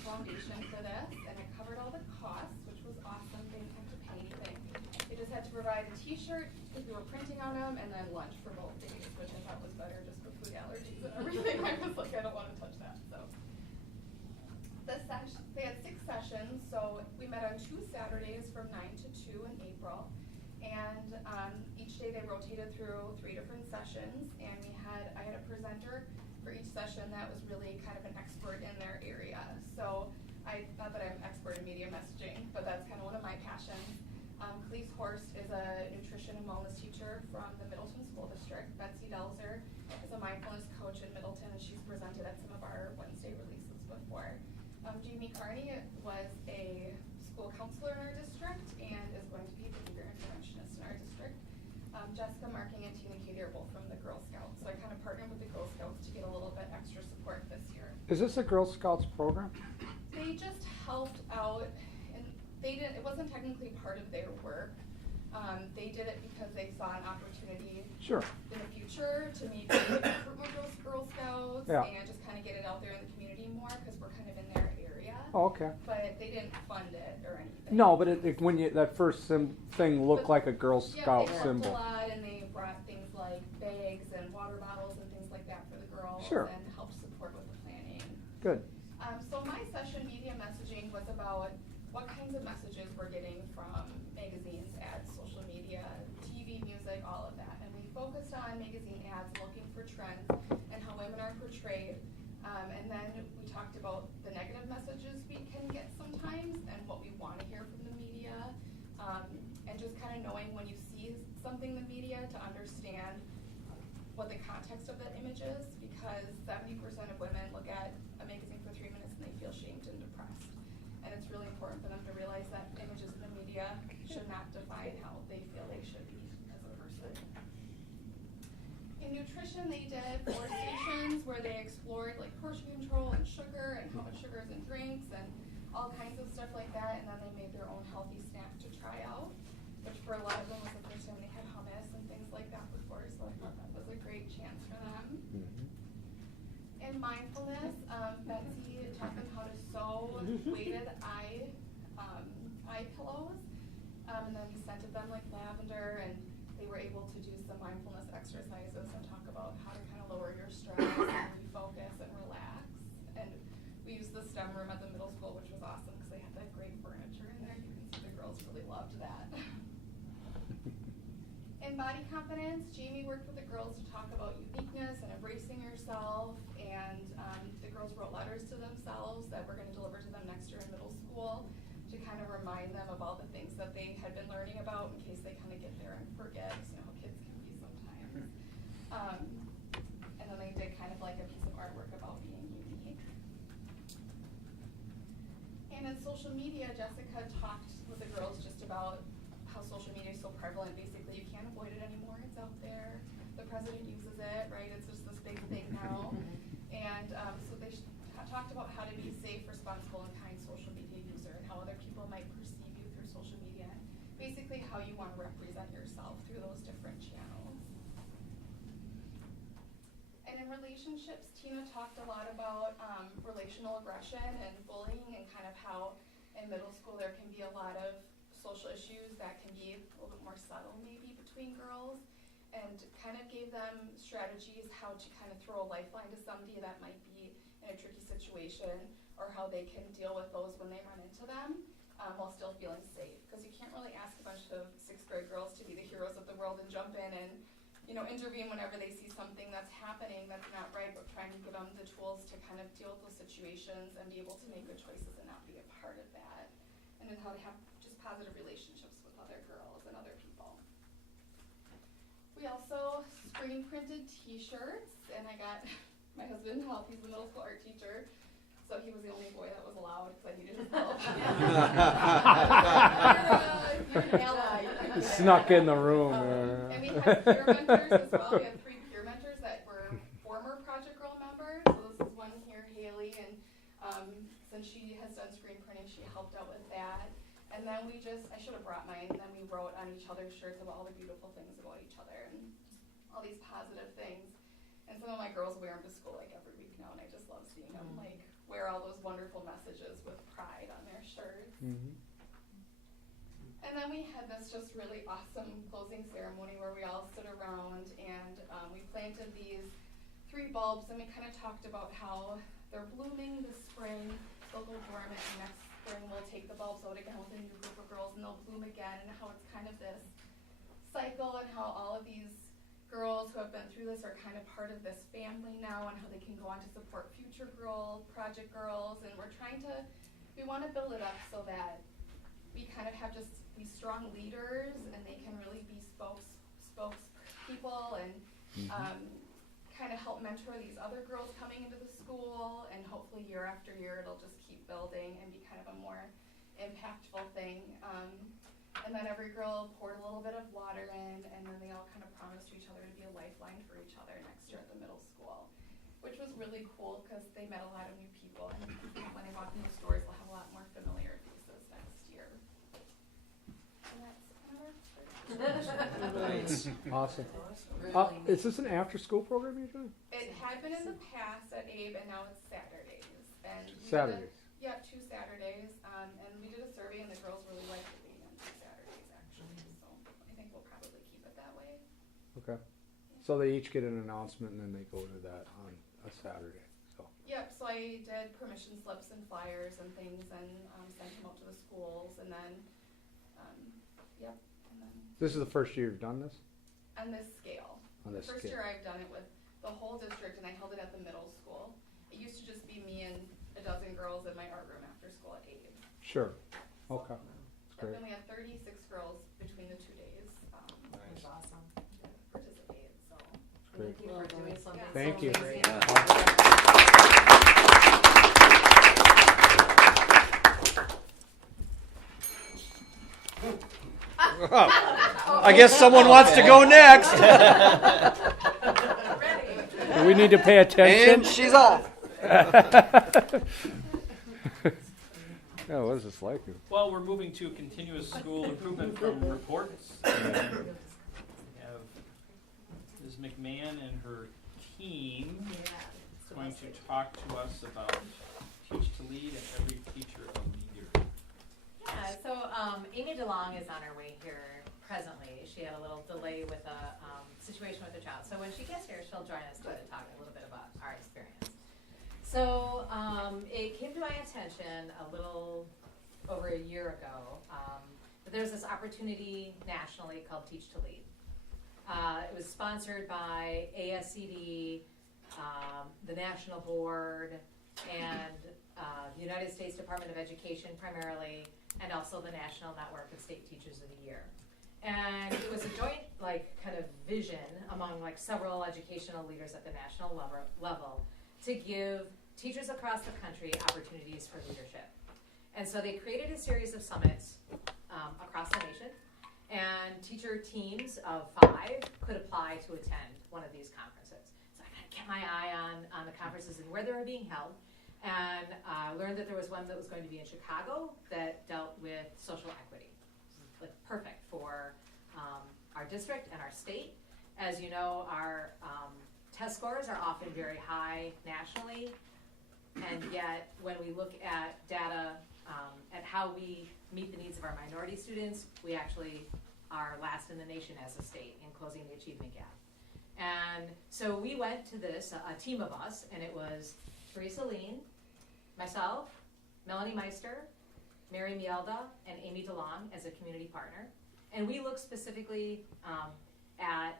Foundation for this, and it covered all the costs, which was awesome. They didn't have to pay anything. They just had to provide a t-shirt if we were printing on them, and then lunch for both days, which I thought was better just with food allergies and everything. I was like, I don't want to touch that. So they had 6 sessions, so we met on 2 Saturdays from 9 to 2 in April. And each day they rotated through 3 different sessions, and I had a presenter for each session that was really kind of an expert in their area. So not that I'm expert in media messaging, but that's kind of one of my passions. Khalees Horst is a nutrition and wellness teacher from the Middleton School District. Betsy Delzer is a mindfulness coach in Middleton, and she's presented at some of our Wednesday releases before. Jamie Carney was a school counselor in our district and is going to be a behavior interventionist in our district. Jessica Marking and Tina Katie are both from the Girl Scouts, so I kind of partnered with the Girl Scouts to get a little bit extra support this year. Is this a Girl Scouts program? They just helped out, and it wasn't technically part of their work. They did it because they saw an opportunity in the future to maybe recruit more Girl Scouts and just kind of get it out there in the community more because we're kind of in their area. Oh, okay. But they didn't fund it or anything. No, but when that first thing looked like a Girl Scout they symbol. helped a lot, and they brought things like bags and water bottles and things like that for the girls and helped support with the planning. Good. So my session, media messaging, was about what kinds of messages we're getting from magazines, ads, social media, TV, music, all of that. And we focused on magazine ads, looking for trends and how women are portrayed about the negative messages we can get sometimes and what we want to hear from the media, and just kind of knowing when you see something in the media to understand what the context of that image is, because 70% of women look at a magazine for 3 minutes and they feel shamed and depressed. And it's really important for them to realize that images in the media should not define how they feel they should be as a person. In nutrition, they did 4 stations where they explored like portion control and sugar and how much sugar is in drinks and all kinds of stuff like that. And then they made their own healthy snack to try out, which for a lot of them was the first time they had hummus and things like that before. So I thought that was a great chance for them. In mindfulness, Betsy taught them how to sew weighted eye pillows, and then we scented them like lavender, and they were able to do some mindfulness exercises and talk about how to kind of lower your stress and refocus and relax. And we used the STEM room at the middle school, which was awesome because they had that great furniture in there. You can see the girls really loved that. In body confidence, Jamie worked with the girls to talk about uniqueness and embracing yourself, and the girls wrote letters to themselves that we're going to deliver to them next year in middle school to kind of remind them of all the things that they had been learning about in case they kind of get there and forget, you know how kids can be sometimes. And then they did kind of like a piece of artwork about being unique. And in social media, Jessica talked with the girls just about how social media is so prevalent. Basically, you can't avoid it anymore. It's out there. The president uses it, right? It's just this big thing now. And so they talked about how to be a safe, responsible, and kind social media user and how other people might perceive you through social media. Basically, how you want to represent yourself through those different channels. And in relationships, Tina talked a lot about relational aggression and bullying, and kind of how in middle school there can be a lot of social issues that can be a little bit more subtle maybe between girls, and kind of gave them strategies how to kind of throw a lifeline to somebody that might be in a tricky situation, or how they can deal with those when they run into them while still feeling safe. Because you can't really ask a bunch of 6th grade girls to be the heroes of the world and jump in and, you know, intervene whenever they see something that's happening that's not right, but trying to give them the tools to kind of deal with those situations and be able to make good choices and not be a part of that. And then how to have just positive relationships with other girls and other people. We also screen printed t-shirts, and I got my husband help. He's the middle school art teacher, so he was the only boy that was allowed because I needed his help. You're an ally. Snuck in the room. And we had peer mentors as well. We had 3 peer mentors that were former Project Girl members. So this is one here, Haley, and since she has done screen printing, she helped out with that. And then I should have brought mine, and then we wrote on each other's shirts about all the beautiful things about each other and all these positive things. And some of my girls wear them to school like every week now, and I just love seeing them like wear all those wonderful messages with pride on their shirts. And then we had this just really awesome closing ceremony where we all stood around, and we planted these 3 bulbs, and we kind of talked about how they're blooming this spring, they'll go dormant, and next spring we'll take the bulbs out again with a new group of girls, and they'll bloom again, and how it's kind of this cycle, and how all of these girls who have been through this are kind of part of this family now, and how they can go on to support future girls, project girls, and we want to build it up so that we kind of have just these strong leaders, and they can really be spokespeople and kind of help mentor these other girls coming into the school, and hopefully year after year it'll just keep building and be kind of a more impactful thing. And then every girl poured a little bit of water in, and then they all kind of promised to each other to be a lifeline for each other next year at the middle school, which was really cool because they met a lot of new people, and when they walk in the stores they'll have a lot more familiar faces next year. And that's kind of Nice. Awesome. Is this an after-school program you're doing? It had been in the past at AVID, and now it's Saturdays. And Saturdays. 2 Saturdays. And we did a survey, and the girls really liked it being on 2 Saturdays, actually. So I think we'll probably keep it that way. Okay. So they each get an announcement, and then they go to that on a Saturday. So. Yep. So I did permission slips and flyers and things, and sent them out to the schools, and then, yep. And then This is the first year you've done this? on this scale. On this the first scale. year I've done it with the whole district, and I held it at the middle school. It used to just be me and a a dozen girls in my art room after school at 8. Sure. Okay. That's But great. then we had 36 girls between the 2 days. That's awesome. Participate, so. Great. Thank you for doing something so Thank you. amazing. I guess someone wants to go next. Do we need to pay attention? And she's off. Oh, what is this like? Well, we're moving to continuous school improvement from reports. We have Ms. McMahon and her team going to talk to us about Teach to Lead and Every Teacher a Leader. Yeah, so Amy DeLong is on her way here presently. She had a little delay with a situation with her child. So when she gets here, she'll join us to talk a little bit about our experience. So it came to my attention a little over a year ago that there's this opportunity nationally called Teach to Lead. It was sponsored by ASCD, the National Board, and the United States Department of Education primarily, and also the National Network of State Teachers of the Year. And it was a joint kind of vision among several educational leaders at the national level to give teachers across the country opportunities for leadership. And so they created a series of summits across the nation, and teacher teams of 5 could apply to attend one of these conferences. So I kind of kept my eye on the conferences and where they were being held, and learned that there was one that was going to be in Chicago that dealt with social equity. Perfect for our district and our state. As you know, our test scores are often very high nationally, and yet when we look at data at how we meet the needs of our minority students, we actually are last in the nation as a state in closing the achievement gap. And so we went to this, a team of us, and it was Teresa Lean, myself, Melanie Meister, Mary Mielda, and Amy DeLong as a community partner. And we looked specifically at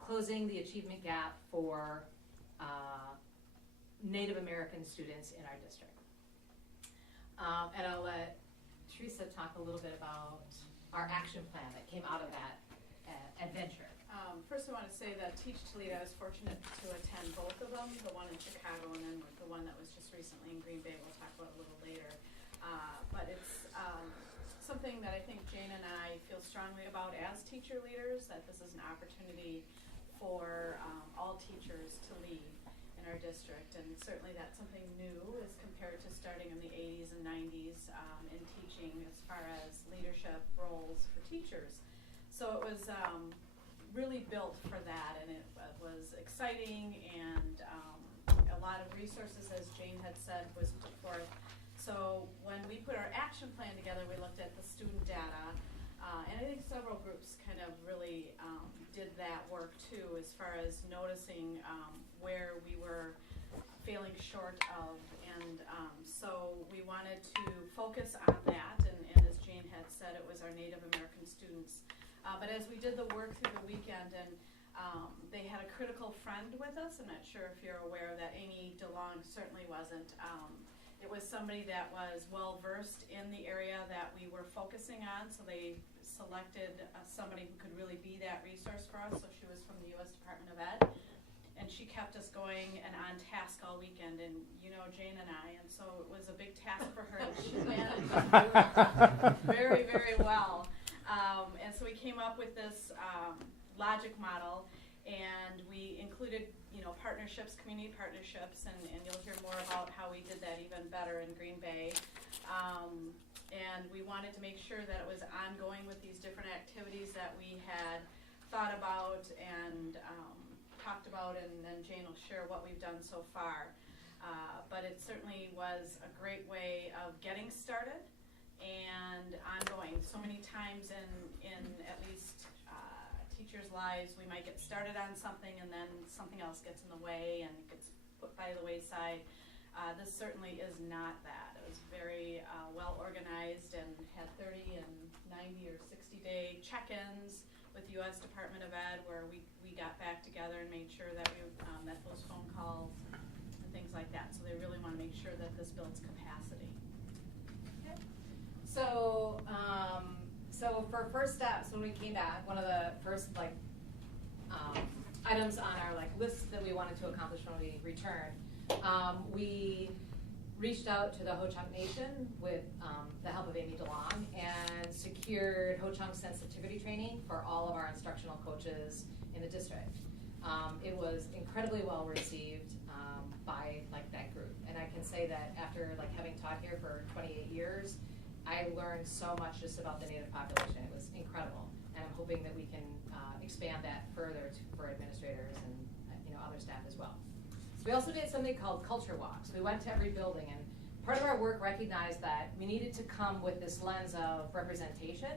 closing the achievement gap for Native American students in our district. And I'll let Teresa talk a little bit about our action plan that came out of that adventure. First, I want to say that Teach to Lead, I was fortunate to attend both of them, the one in Chicago and then the one that was just recently in Green Bay. We'll talk about a little later. But it's something that I think Jane and I feel strongly about as teacher leaders, that this is an opportunity for all teachers to lead in our district. And certainly that's something new as compared to starting in the 80s and 90s in teaching as far as leadership roles for teachers. So it was really built for that, and it was exciting, and a lot of resources, as Jane had said, was put forth. So when we put our action plan together, we looked at the student data, and I think several groups kind of really did that work too, as far as noticing where we were failing short of, and so we wanted to focus on that, and as Jane had said, it was our Native American students. But as we did the work through the weekend, and they had a critical friend with us. I'm not sure if you're aware that Amy DeLong certainly wasn't. It was somebody that was well versed in the area that we were focusing on, so they selected somebody who could really be that resource for us. So she was from the U.S. Department of Ed, and she kept us going and on task all weekend, and you know Jane and I, and so it was a big task for her, and she managed to do it very, very well. And so we came up with this logic model, and we included, partnerships, community partnerships, and you'll hear more about how we did that even better in Green Bay. And we wanted to make sure that it was ongoing with these different activities that we had thought about and talked about, and then Jane will share what we've done so far. But it certainly was a great way of getting started and ongoing. So many times in at least teachers' lives, we might get started on something and then something else gets in the way and gets put by the wayside. This certainly is not that. It was very well organized and had 30 and 90 or 60-day check-ins with the U.S. Department of Ed, where we got back together and made sure that we met those phone calls and things like like that. So they really want to make sure that this builds capacity. So, so for first steps, when we came back, one of the first items on our list that we wanted to accomplish when we returned, we reached out to the Ho-Chunk Nation with the help of Amy DeLong and secured Ho-Chunk sensitivity training for all of our instructional coaches in the district. It was incredibly well received by that group, and I can say that after having taught here for 28 years, I learned so much just about the Native population. It was incredible, and I'm hoping that we can expand that further for administrators and other staff as well. So we also did something called culture walks. We went to every building, and part of our work recognized that we needed to come with this lens of representation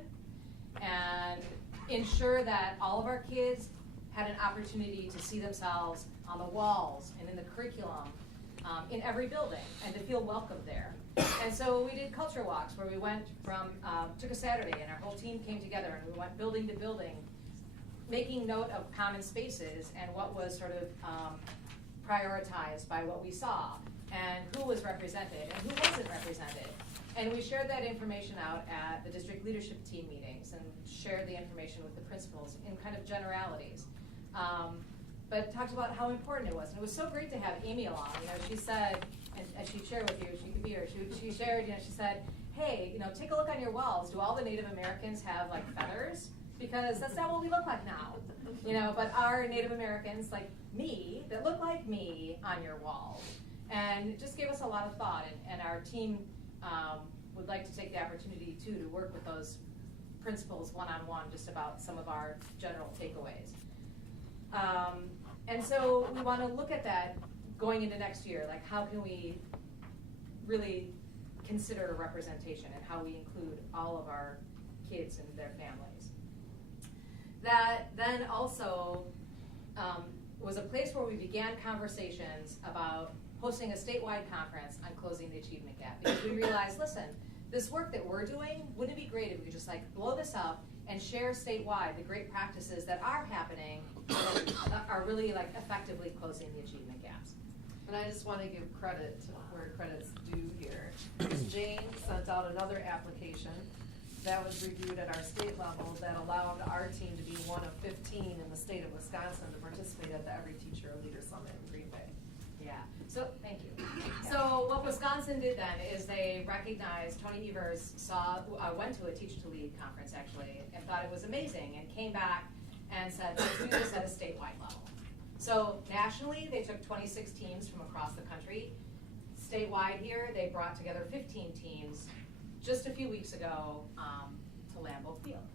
and ensure that all of our kids had an opportunity to see themselves on the walls and in the curriculum in every building and to feel welcome there. And so we did culture walks where we went took a Saturday and our whole team came together and we went building to building, making note of common spaces and what was sort of prioritized by what we saw and who was represented and who wasn't represented. And we shared that information out at the district leadership team meetings and shared the information with the principals in kind of generalities. But talked about how important it was. And it was so great to have Amy along. She said, and as she shared with you, she could be here, she shared, she said, hey, take a look on your walls. Do all the Native Americans have feathers? Because that's not what we look like now. But are Native Americans like me, that look like me on your walls? And it just gave us a lot of thought. And our team would like to take the opportunity, too, to work with those principals one-on-one just about some of our general takeaways. And so we want to look at that going into next year, how can we really consider representation and how we include all of our kids and their families. That then also was a place where we began conversations about hosting a statewide conference on closing the achievement gap, because we realized, listen, this work that we're doing, wouldn't it be great if we could just blow this up and share statewide the great practices that are happening that are really effectively closing the achievement gaps. And I just want to give credit to where credit's due here. Jane sent out another application that was reviewed at our state level that allowed our team to be one of 15 in the state of Wisconsin to participate at the Every Teacher a Leader Summit in Green Bay. Yeah, so thank you. So what Wisconsin did then is they recognized, Tony Evers went to a Teach to Lead conference actually and thought it was amazing and came back and said, let's do this at a statewide level. So nationally, they took 26 teams from across the country. Statewide here, they brought together 15 teams just a few weeks ago to Lambeau Field.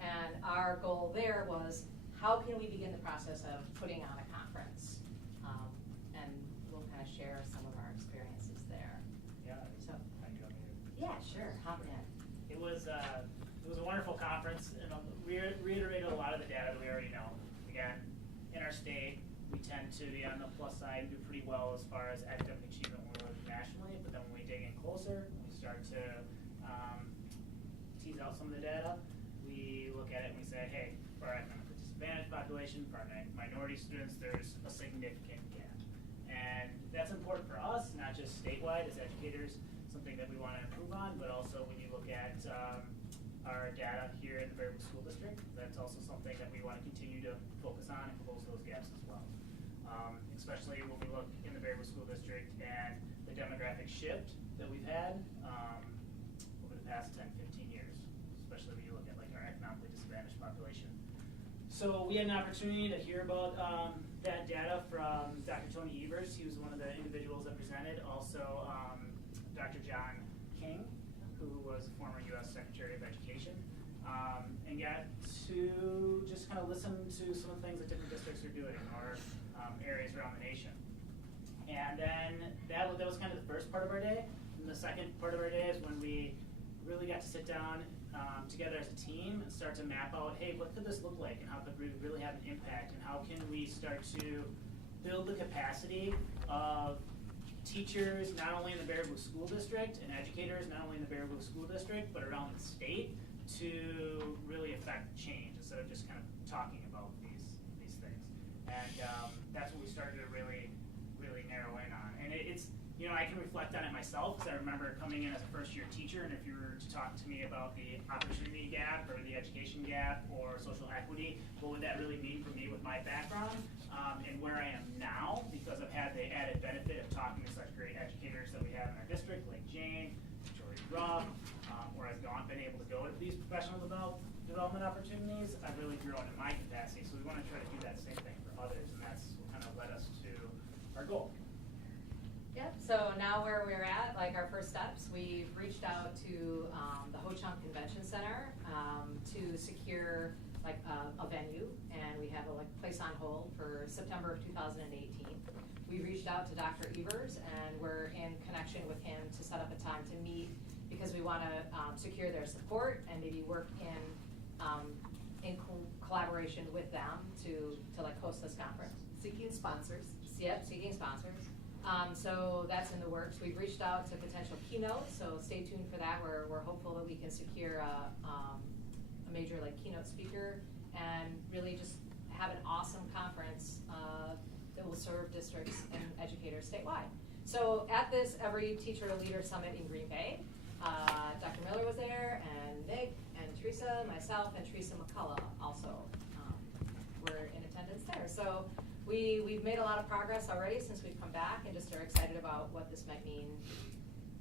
And our goal there was, how can we begin the process of putting on a conference? And we'll kind of share some of our experiences there. Yeah, so, yeah, sure, hop in. It was a wonderful conference, and reiterated a lot of the data that we already know. Again, in our state, we tend to be on the plus side and do pretty well as far as academic achievement when we look nationally, but then when we dig in closer, we start to tease out some of the data. We look at it and we say, hey, for our economically disadvantaged population, for our minority students, there's a significant gap. And that's important for us, not just statewide as educators, something that we want to improve on, but also when you look at our data here in the Bear Brook School District, that's also something that we want to continue to focus on and close those gaps as well. Especially when we look in the Bear Brook School District and the demographic shift that we've had over the past 10, 15 years, especially when you look at our economically disadvantaged population. So we had an opportunity to hear about that data from Dr. Tony Evers. He was one of the individuals that presented. Also, Dr. John King, who was a former U.S. Secretary of Education, and got to just kind of listen to some of the things that different districts are doing or areas around the nation. And then that was kind of the first part of our day. And the second part of our day is when we really got to sit down together as a team and start to map out, hey, what could this look like and how could we really have an impact and how can we start to build the capacity of teachers not only in the Bear Brook School District and educators not only in the Bear Brook School District but around the state to really affect change instead of just kind of talking about these things. And that's what we started to really narrow in on. And it's I can reflect on it myself, because I remember coming in as a first-year teacher, and if you were to talk to me about the opportunity gap or the education gap or social equity, what would that really mean for me with my background and where I am now, because I've had the added benefit of talking to such great educators that we have in our district, like Jane, Victoria Ruff, where I've been able to go to these professional development opportunities. I've really grown in my capacity, so we want to try to do that same thing for others, and that's what kind of led us to our goal. Yep, so now where we're at, like our first steps, we've reached out to the Ho-Chunk Convention Center to secure like a venue, and we have a place on hold for September of 2018. We reached out to Dr. Evers, and we're in connection with him to set up a time to meet, because we want to secure their support and maybe work in collaboration with them to like host this conference. Seeking sponsors. Yep, seeking sponsors. So that's in the works. We've reached out to potential keynotes, so stay tuned for that. We're hopeful that we can secure a major keynote speaker and really just have an awesome conference that will serve districts and educators statewide. So at this Every Teacher Leader Summit in Green Bay, Dr. Miller was there, and Nick, and Teresa, myself, and Teresa McCullough also were in attendance there. So we've made a lot of progress already since we've come back, and just are excited about what this might mean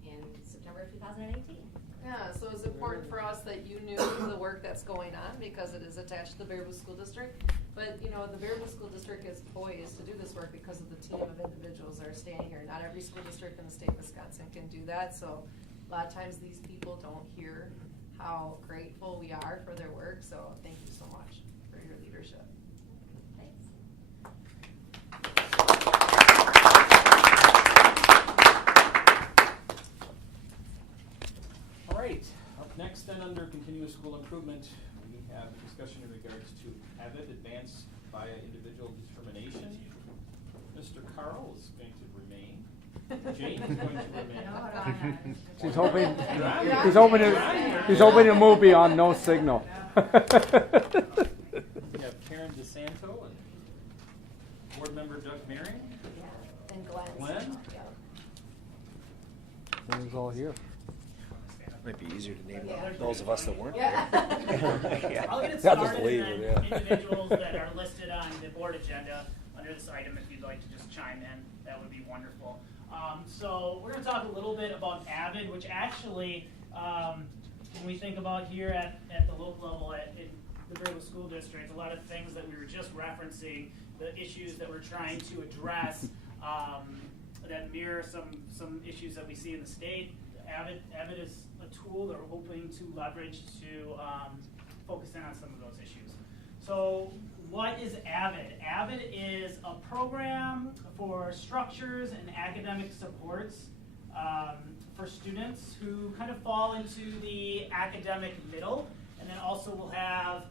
in September of 2018. Yeah, so it's important for us that you knew the work that's going on, because it is attached to the Bearwood School District. But the Bearwood School District is poised to do this work because of the team of individuals that are standing here. Not every school district in the state of Wisconsin can do that, so a lot of times these people don't hear how grateful we are for their work, so thank you so much for your leadership. Thanks. All right, up next then under continuous school improvement, we have a discussion in regards to AVID, advanced via individual determination. Mr. Carl is going to remain. Jane is going to remain. He's hoping to move beyond no signal. We have Karen DeSanto and board member Doug Maring. Yeah, and Glenn. It's all here. Might be easier to name those of us that weren't Yeah. there. I'll get it I'll started, just leave and it, then yeah. individuals that are listed on the board agenda under this item, if you'd like to just chime in, that would be wonderful. So we're going to talk a little bit about AVID, which actually, when we think about here at the local level in the Bearwood School District, a lot of things that we were just referencing, the issues that we're trying to address that mirror some issues that we see in the state. AVID is a tool that we're hoping to leverage to focus in on some of those issues. So what is AVID? AVID is a program for structures and academic supports for students who kind of fall into the academic middle, and then also will have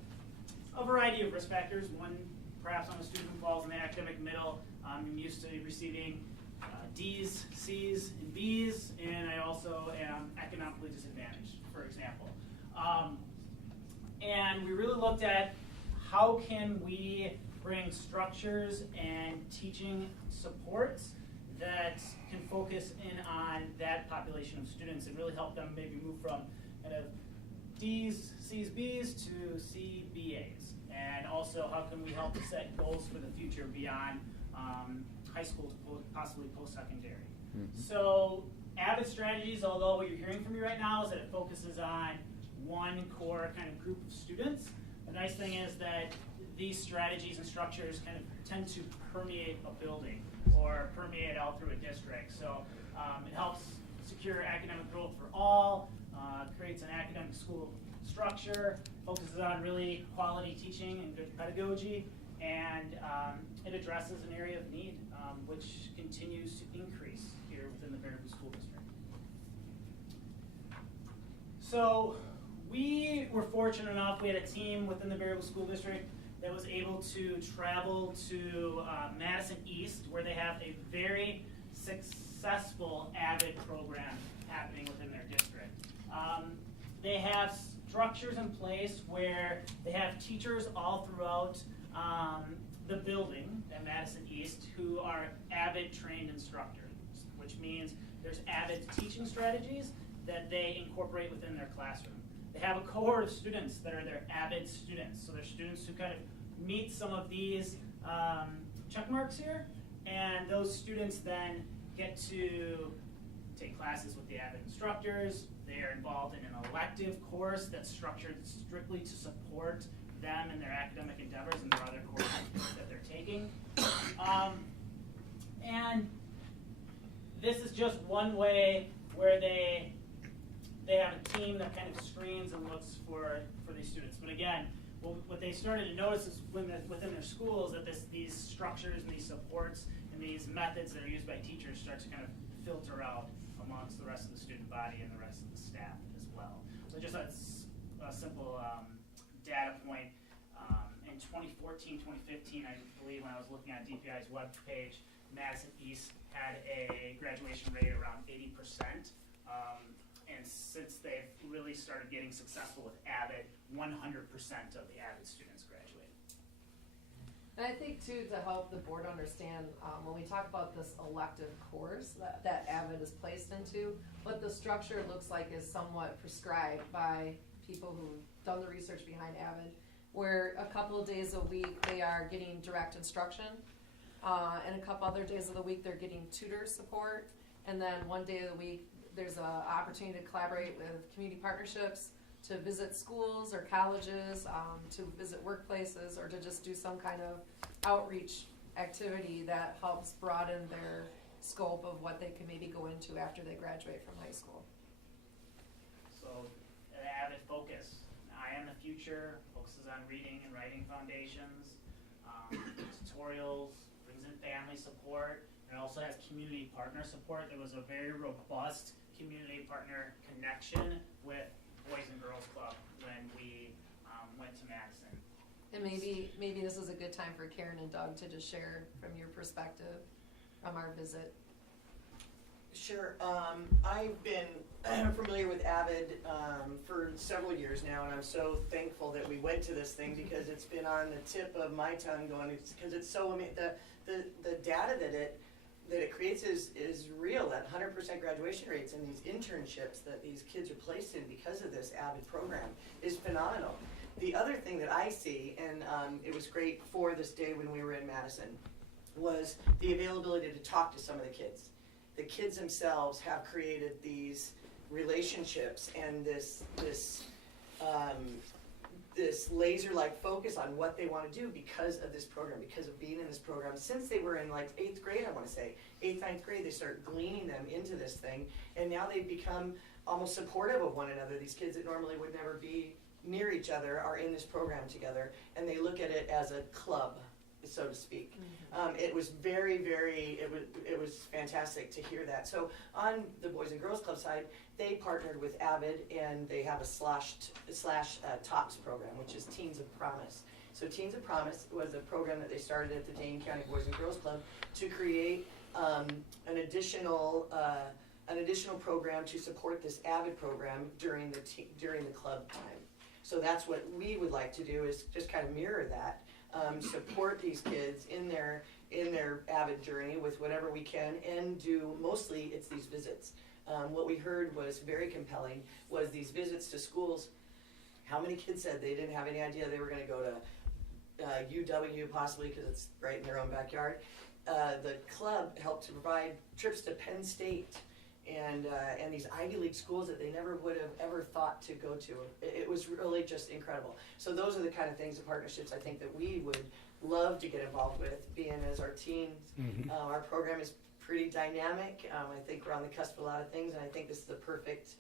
a variety of respecters. One, perhaps I'm a student who falls in the academic middle. I'm used to receiving D's, C's, and B's, and I also am economically disadvantaged, for example. And we really looked at how can we bring structures and teaching supports that can focus in on that population of students and really help them maybe move from kind of D's, C's, B's to C, B, A's. And also how can we help set goals for the future beyond high school to possibly post-secondary. Mm-hmm. So AVID strategies, although what you're hearing from me right now is that it focuses on one core kind of group of students, the nice thing is that these strategies and structures kind of tend to permeate a building or permeate out through a district. So it helps secure academic growth for all, creates an academic school structure, focuses on really quality teaching and good pedagogy, and it addresses an area of need which continues to increase here within the Bearwood School District. So we were fortunate enough, we had a team within the Bearwood School District that was able to travel to Madison East, where they have a very successful AVID program happening within their district. They have structures in place where they have teachers all throughout the building at Madison East who are AVID trained instructors, which means there's AVID teaching strategies that they incorporate within their classroom. They have a cohort of students that are their AVID students. So they're students who kind of meet some of these check marks here, and those students then get to take classes with the AVID instructors. They are involved in an elective course that's structured strictly to support them in their academic endeavors and their other courses that they're taking. And this is just one way where they have a team that kind of screens and looks for these students. But again, what they started to notice is within their schools that these structures and these supports and these methods that are used by teachers start to kind of filter out amongst the rest of the student body and the rest of the staff as well. So just a simple data point. In 2014, 2015, I believe when I was looking at DPI's web page, Madison East had a graduation rate around 80%. And since they've really started getting successful with AVID, 100% of the AVID students graduated. And I think too, to help the board understand, when we talk about this elective course that AVID is placed into, what the structure looks like is somewhat prescribed by people who've done the research behind AVID, where a couple of days a week they are getting direct instruction, and a couple other days of the week they're getting tutor support, and then one day of the week there's an opportunity to collaborate with community partnerships, to visit schools or colleges, to visit workplaces, or to just do some kind of outreach activity that helps broaden their scope of what they can maybe go into after they graduate from high school. So an AVID focus, an eye on the future, focuses on reading and writing foundations, tutorials, brings in family support, and it also has community partner support. There was a very robust community partner connection with Boys and Girls Club when we went to Madison. And maybe this is a good time for Karen and Doug to just share from your perspective from our visit. Sure. I've been familiar with AVID for several years now, and I'm so thankful that we went to this thing because it's been on the tip of my tongue going, because it's so amazing. The data that it creates is real, at 100% graduation rates, and these internships that these kids are placed in because of this AVID program is phenomenal. The other thing that I see, and it was great for this day when we were in Madison, was the availability to talk to some of the kids. The kids themselves have created these relationships and this laser-like focus on what they want to do because of this program, because of being in this program. Since they were in like 8th grade, I want to say, 8th, 9th grade, they start gleaning them into this thing, and now they've become almost supportive of one another. These kids that normally would never be near each other are in this program together, and they look at it as a club, so to speak. It was it was fantastic to hear that. So on the Boys and Girls Club side, they partnered with AVID, and they have a TOPS program, which is Teens of Promise. So Teens of Promise was a program that they started at the Dane County Boys and Girls Club to create an additional program to support this AVID program during the club time. So that's what we would like to do, is just kind of mirror that. Support these kids in their AVID journey with whatever we can, and mostly it's these visits. What we heard was very compelling, was these visits to schools. How many kids said they didn't have any idea they were going to go to UW, possibly because it's right in their own backyard. The club helped to provide trips to Penn State and these Ivy League schools that they never would have ever thought to go to. It was really just incredible. So those are the kind of things and partnerships I think that we would love to get involved with, being as our teens. Our program is pretty dynamic. I think we're on the cusp of a lot of things, and I think this is the perfect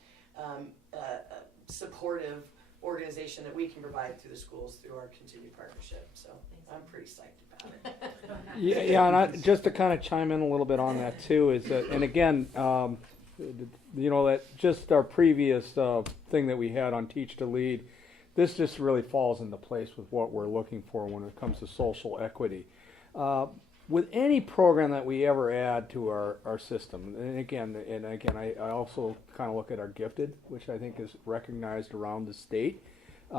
supportive organization that we can provide through the schools through our continued partnership. So I'm pretty psyched about it. Yeah, and just to kind of chime in a little bit on that too, is that, and again, that just our previous thing that we had on Teach to Lead, this just really falls into place with what we're looking for when it comes to social equity. With any program that we ever add to our system, and again, I also kind of look at our gifted, which I think is recognized around the state. We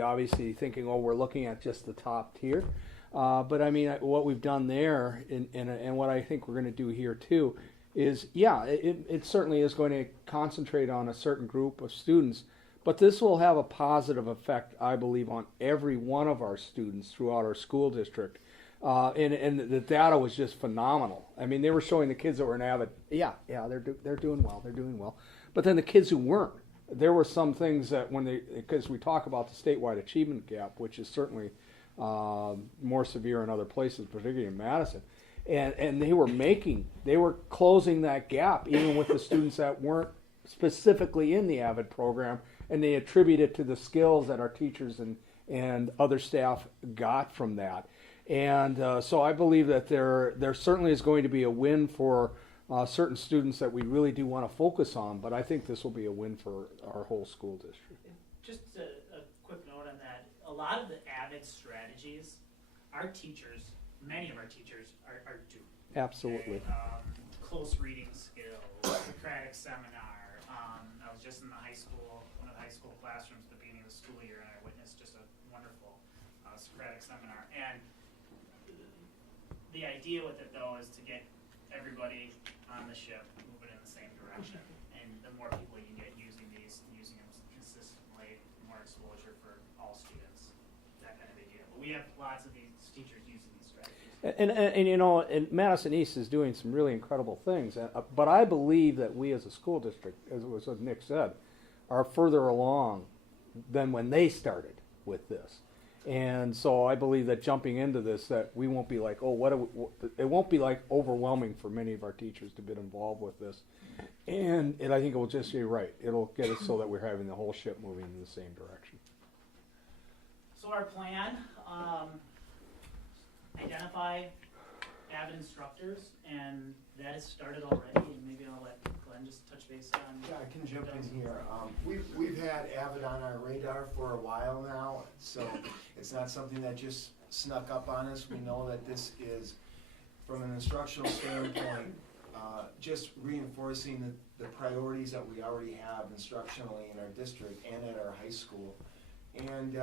obviously thinking, we're looking at just the top tier. But I mean, what we've done there, and what I think we're going to do here too, is, yeah, it certainly is going to concentrate on a certain group of students, but this will have a positive effect, I believe, on every one of our students throughout our school district. And the data was just phenomenal. I mean, they were showing the kids that were in AVID, they're doing well. But then the kids who weren't, there were some things that because we talk about the statewide achievement gap, which is certainly more severe in other places, particularly in Madison, and they were closing that gap even with the students that weren't specifically in the AVID program, and they attribute it to the skills that our teachers and other staff got from that. And so I believe that there certainly is going to be a win for certain students that we really do want to focus on, but I think this will be a win for our whole school district. Just a quick note on that. A lot of the AVID strategies, many of our teachers are due. Absolutely. Okay? Close reading skills, Socratic seminar. I was just in one of the high school classrooms at the beginning of the school year, and I witnessed just a wonderful Socratic seminar. And the idea with it, though, is to get everybody on the ship moving in the same direction. And the more people you get using them consistently, more exposure for all students, that kind of idea. But we have lots of these teachers using these strategies. And you know, and Madison East is doing some really incredible things. But I believe that we as a school district, as Nick said, are further along than when they started with this. And so I believe that jumping into this, that we won't be like, it won't be like overwhelming for many of our teachers to get involved with this. And I think it will just be right. It'll get us so that we're having the whole ship moving in the same direction. So our plan, identify AVID instructors, and that has started already, and maybe I'll let Glenn just touch base on. Yeah, I can jump in here. We've had AVID on our radar for a while now, so it's not something that just snuck up on us. We know that this is, from an instructional standpoint, just reinforcing the priorities that we already have instructionally in our district and at our high school. And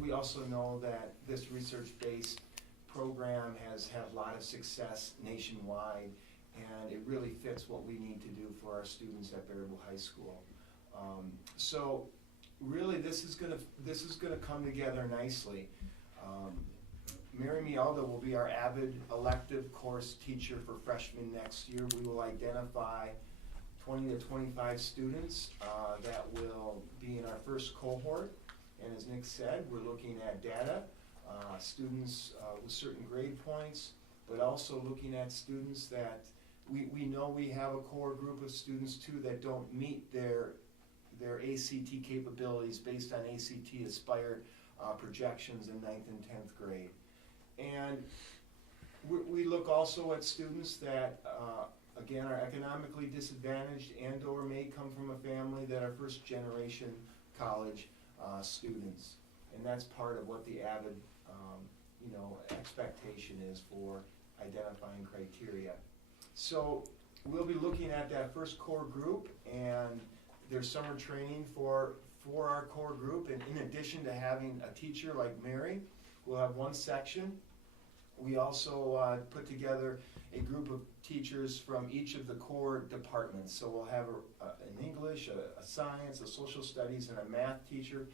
we also know that this research-based program has had a lot of success nationwide, and it really fits what we need to do for our students at Berryville High School. So really this is gonna come together nicely. Mary Mialda will be our AVID elective course teacher for freshmen next year. We will identify 20 to 25 students that will be in our first cohort. And as Nick said, we're looking at data, students with certain grade points, but also looking at students that we know we have a core group of students too that don't meet their ACT capabilities based on ACT Aspire projections in 9th and 10th grade. And we look also at students that, again, are economically disadvantaged and or may come from a family that are first generation college students. And that's part of what the AVID expectation is for identifying criteria. So we'll be looking at that first core group, and there's summer training for our core group. And in addition to having a teacher like Mary, we'll have one section. We also put together a group of teachers from each of the core departments. So we'll have an English, a science, a social studies, and a math teacher.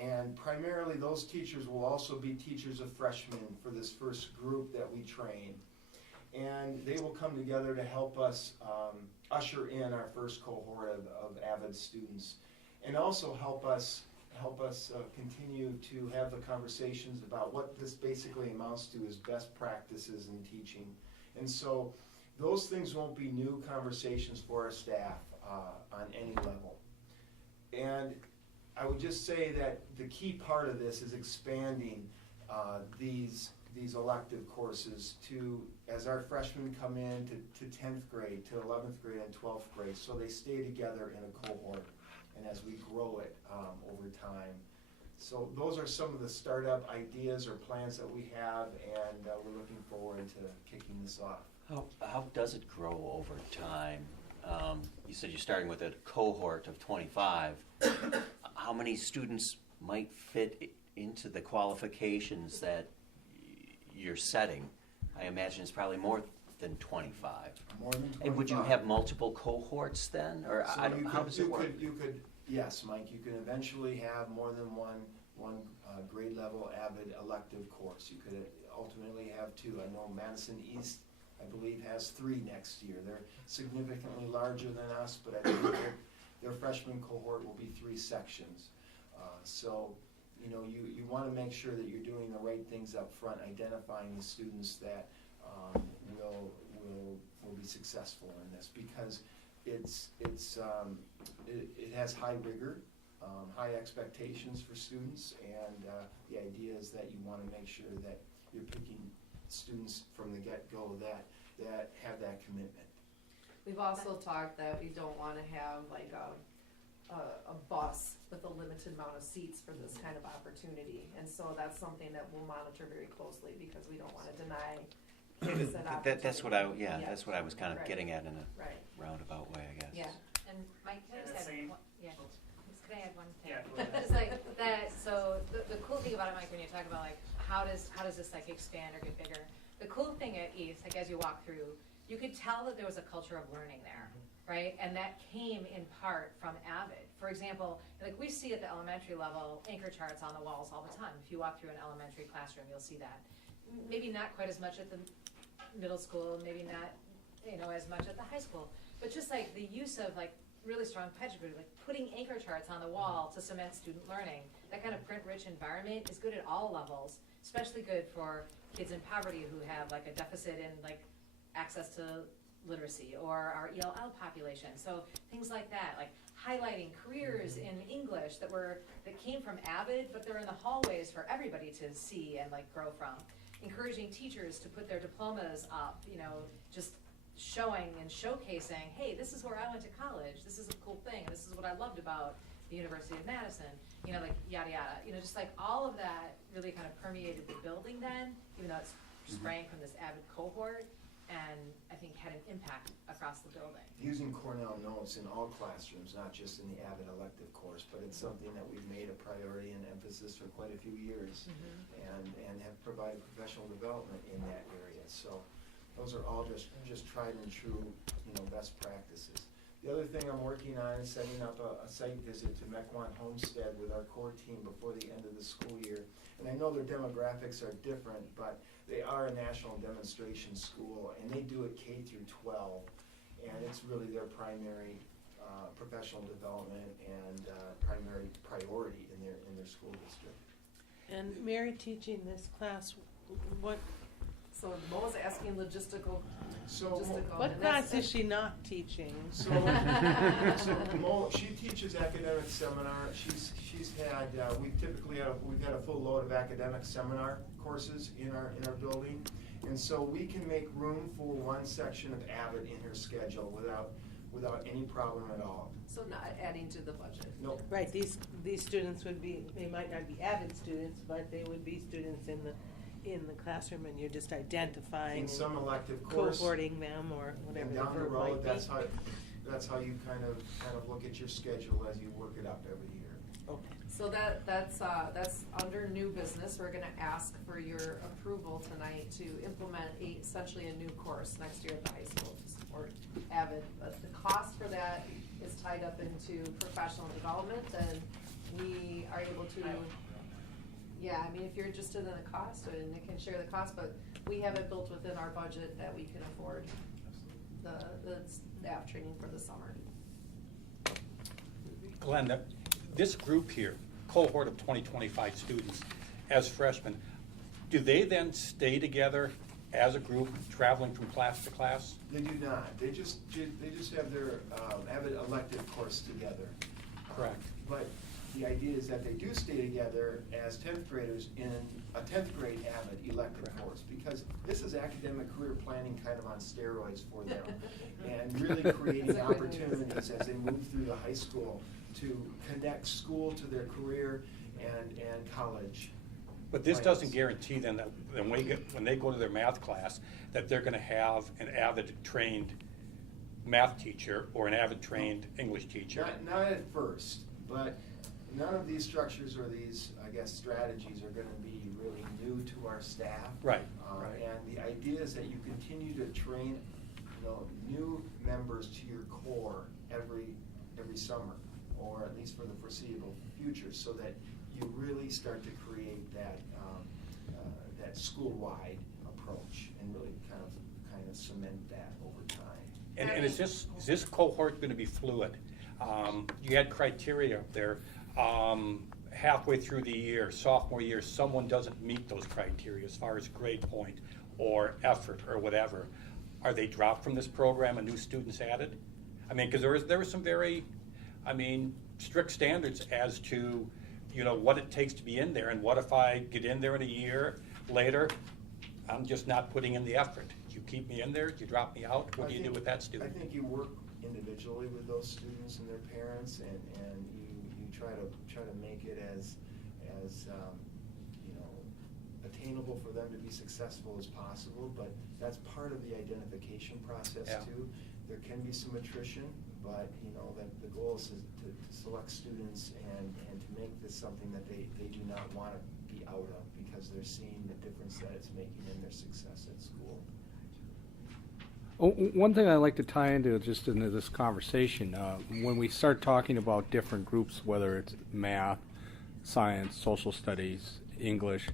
And primarily those teachers will also be teachers of freshmen for this first group that we train. And they will come together to help us usher in our first cohort of AVID students, and also help us continue to have the conversations about what this basically amounts to is best practices in teaching. And so those things won't be new conversations for our staff on any level. And I would just say that the key part of this is expanding these elective courses to, as our freshmen come in to 10th grade, to 11th grade and 12th grade, so they stay together in a cohort, and as we grow it over time. So those are some of the startup ideas or plans that we have, and we're looking forward to kicking this off. How does it grow over time? You said you're starting with a cohort of 25. How many students might fit into the qualifications that you're setting? I imagine it's probably more than 25? More than 25. And would you have multiple cohorts then, or So how does it work? You could, yes, Mike, you can eventually have more than one grade level AVID elective course. You could ultimately have two. I know Madison East, I believe, has 3 next year. They're significantly larger than us, but I believe their freshman cohort will be 3 sections. So, you know, you want to make sure that you're doing the right things up front, identifying the students that will be successful in this, because it has high rigor, high expectations for students, and the idea is that you want to make sure that you're picking students from the get-go that have that commitment. We've also talked that we don't want to have like a bus with a limited amount of seats for this kind of opportunity, and so that's something that we'll monitor very closely, because we don't want to deny kids that opportunity. That's what that's what I was kind of getting at in a roundabout way, I guess. Yeah, and Mike, can I just add one? Yeah. Can I add one thing? Yeah. Just like that. So the cool thing about it, Mike, when you talk about like how does this like expand or get bigger? The cool thing at East, like as you walk through, you could tell that there was a culture of learning there, right? And that came in part from AVID. For example, like we see at the elementary level anchor charts on the walls all the time. If you walk through an elementary classroom, you'll see that. Maybe not quite as much at the middle school, maybe not, you know, as much at the high school, but just like the use of like really strong pedagogy, like putting anchor charts on the wall to cement student learning. That kind of print-rich environment is good at all levels, especially good for kids in poverty who have like a deficit in like access to literacy, or our ELL population. So things like that, like highlighting careers in English that came from AVID, but they're in the hallways for everybody to see and like grow from. Encouraging teachers to put their diplomas up, you know, just showing and showcasing, hey, this is where I went to college, this is a cool thing, this is what I loved about the University of Madison, you know, like yada yada, you know, just like all of that really kind of permeated the building then, even though it's sprang from this AVID cohort, and I think had an impact across the building. Using Cornell notes in all classrooms, not just in the AVID elective course, but it's something that we've made a priority and emphasis for quite a few years, and have provided professional development in that area. So those are all just tried and true, you know, best practices. The other thing I'm working on is setting up a site visit to Mequon Homestead with our core team before the end of the school year. And I know their demographics are different, but they are a national demonstration school, and they do it K through 12, and it's really their primary professional development and primary priority in their school district. And Mary teaching this class, what? So Mo's asking logistical. What class is she not teaching? So Mo, she teaches academic seminar. She's had we've had a full load of academic seminar courses in our building, and so we can make room for one section of AVID in her schedule without any problem at all. So not adding to the budget. Nope. Right. These students would be. They might not be AVID students, but they would be students in the classroom, and you're just identifying in some elective course, cohorting them or whatever. And down the road, that's how you kind of look at your schedule as you work it up every year. Okay. So that's under new business. We're going to ask for your approval tonight to implement essentially a new course next year at the high school to support AVID. But the cost for that is tied up into professional development, and we are able to. Yeah, I mean, if you're interested in the cost, and Nick can share the cost, but we have it built within our budget that we can afford the staff training for the summer. Glenn, this group here, cohort of 25 students as freshmen, do they then stay together as a group, traveling from class to class? They do not. They just have their AVID elective course together. Correct. But the idea is that they do stay together as 10th graders in a 10th grade AVID elective course, because this is academic career planning kind of on steroids for them, and really creating opportunities as they move through the high school to connect school to their career and college. But this doesn't guarantee then that when they go to their math class that they're going to have an AVID trained math teacher or an AVID trained English teacher. Not at first, but none of these structures or these, I guess, strategies are going to be really new to our staff. Right. And the idea is that you continue to train, new members to your core every summer, or at least for the foreseeable future, so that you really start to create that that school-wide approach and really kind of cement that over time. And is this cohort going to be fluid? You had criteria up there. Halfway through the year, sophomore year, someone doesn't meet those criteria as far as grade point or effort or whatever. Are they dropped from this program and new students added? I mean, because there were some very, strict standards as to, what it takes to be in there, and what if I get in there in a year later, I'm just not putting in the effort. You keep me in there, you drop me out, what do you do with that student? I think you work individually with those students and their parents, and you try to make it as attainable for them to be successful as possible, but that's part of the identification process too. There can be some attrition, but that the goal is to select students and to make this something that they do not want to be out of, because they're seeing the difference that it's making in their success at school. One thing I'd like to tie into this conversation, when we start talking about different groups, whether it's math, science, social studies, English,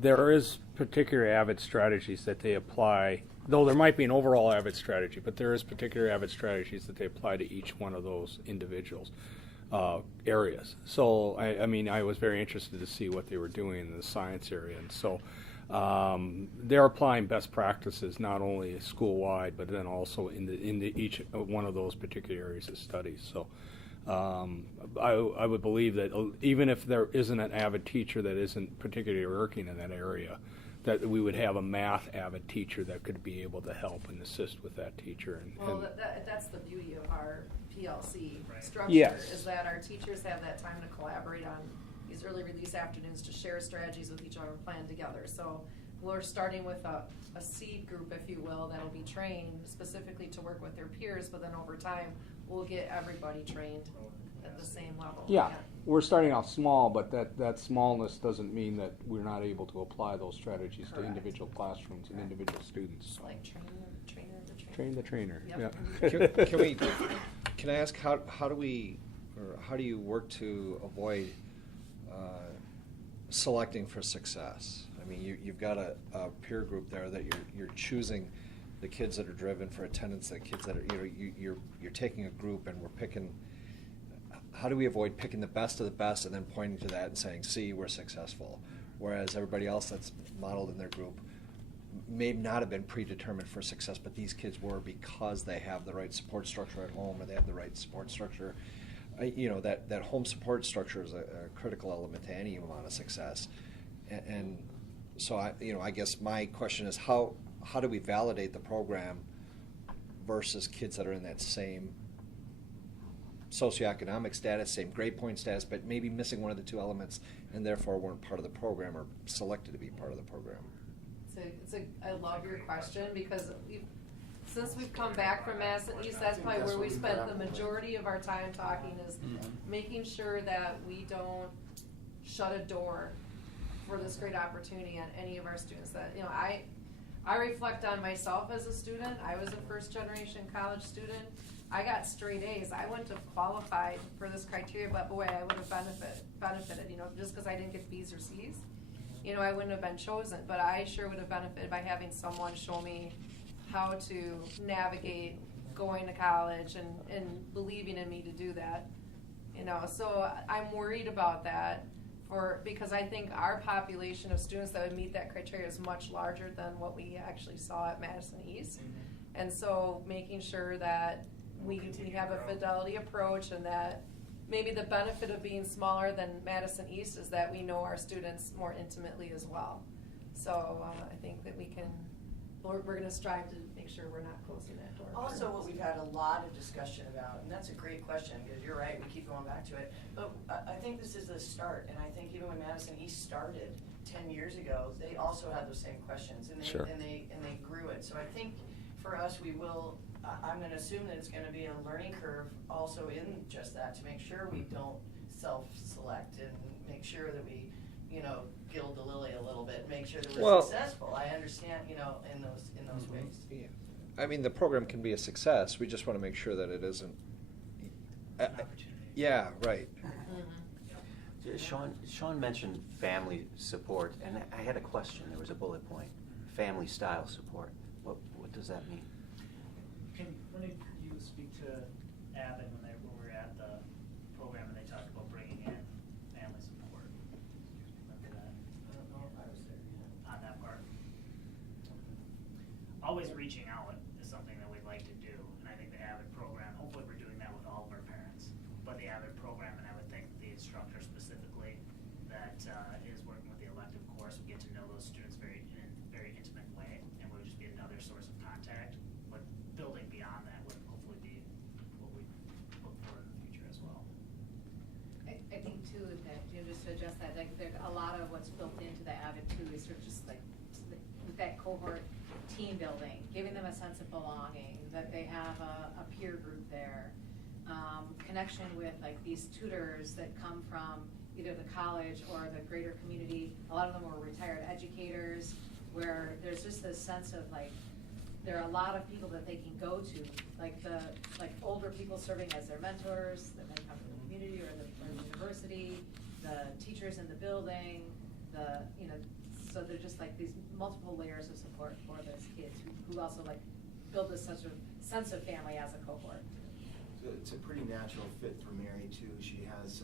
there is particular AVID strategies that they apply, though there might be an overall AVID strategy, but there is particular AVID strategies that they apply to each one of those individuals. Areas. So, I was very interested to see what they were doing in the science area, and so they're applying best practices not only school-wide, but then also in each one of those particular areas of studies. So, I would believe that even if there isn't an AVID teacher that isn't particularly working in that area, that we would have a math AVID teacher that could be able to help and assist with that teacher. That's the beauty of our PLC structure, Yes. is that our teachers have that time to collaborate on these early release afternoons to share strategies with each other and plan together. So we're starting with a seed group, if you will, that'll be trained specifically to work with their peers, but then over time we'll get everybody trained at the same level. Yeah, we're starting off small, but that smallness doesn't mean that we're not able to apply those strategies to individual classrooms and individual students. It's like train Train the trainer. Yep. Yeah. Can I ask how do you work to avoid selecting for success? I mean, you've got a peer group there that you're choosing the kids that are driven for attendance, the kids that are you're taking a group and we're picking. How do we avoid picking the best of the best and then pointing to that and saying, "See, we're successful," whereas everybody else that's modeled in their group may not have been predetermined for success, but these kids were because they have the right support structure at home, or they have the right support structure. That home support structure is a critical element to any amount of success. And so I guess my question is how do we validate the program versus kids that are in that same socioeconomic status, same grade point status, but maybe missing one of the two elements and therefore weren't part of the program or selected to be part of the program? I love your question, because since we've come back from Madison East, that's probably where we spent the majority of our time talking, is making sure that we don't shut a door for this great opportunity on any of our students. That I reflect on myself as a student. I was a first generation college student. I got straight A's. I wouldn't have qualified for this criteria, but boy, I would have benefited, just because I didn't get B's or C's. I wouldn't have been chosen, but I sure would have benefited by having someone show me how to navigate going to college and believing in me to do that. So I'm worried about that because I think our population of students that would meet that criteria is much larger than what we actually saw at Madison East. And so making sure that we have a fidelity approach, and that maybe the benefit of being smaller than Madison East is that we know our students more intimately as well. So I think that we're going to strive to make sure we're not closing that door. Also, what we've had a lot of discussion about, and that's a great question, because you're right, we keep going back to it, but I think this is the start, and I think even when Madison East started 10 years ago, they also had those same questions, and they grew it. So I think for us, I'm going to assume that it's going to be a learning curve also in just that, to make sure we don't self-select and make sure that we gild the lily a little bit and make sure that we're Well- successful. I understand, in those ways. Yeah. I mean, the program can be a success. We just want to make sure that it isn't. Yeah, right. Sean mentioned family support, and I had a question. There was a bullet point. Family style support. What does that mean? When did you speak to AVID when we were at the program and they talked about bringing in family support? Remember that? I don't know if I was there yet. On that part. Always reaching out is something that we'd like to do, and I think the AVID program, hopefully we're doing that with all of our parents, but the AVID program, and I would think the instructor specifically that is working with the elective course, we get to know those students in a very intimate way, and would just be another source of contact, but building beyond that would hopefully be what we look for in the future as well. I think too that, just to adjust that, like a lot of what's built into the AVID too is sort of just like with that cohort team building, giving them a sense of belonging, that they have a peer group there, connection with like these tutors that come from either the college or the greater community. A lot of them were retired educators, where there's just this sense of like, there are a lot of people that they can go to, like older people serving as their mentors that may come from the community or the university, the teachers in the building, so they're just like these multiple layers of support for those kids who also like build this sense of family as a cohort. So it's a pretty natural fit for Mary too. She has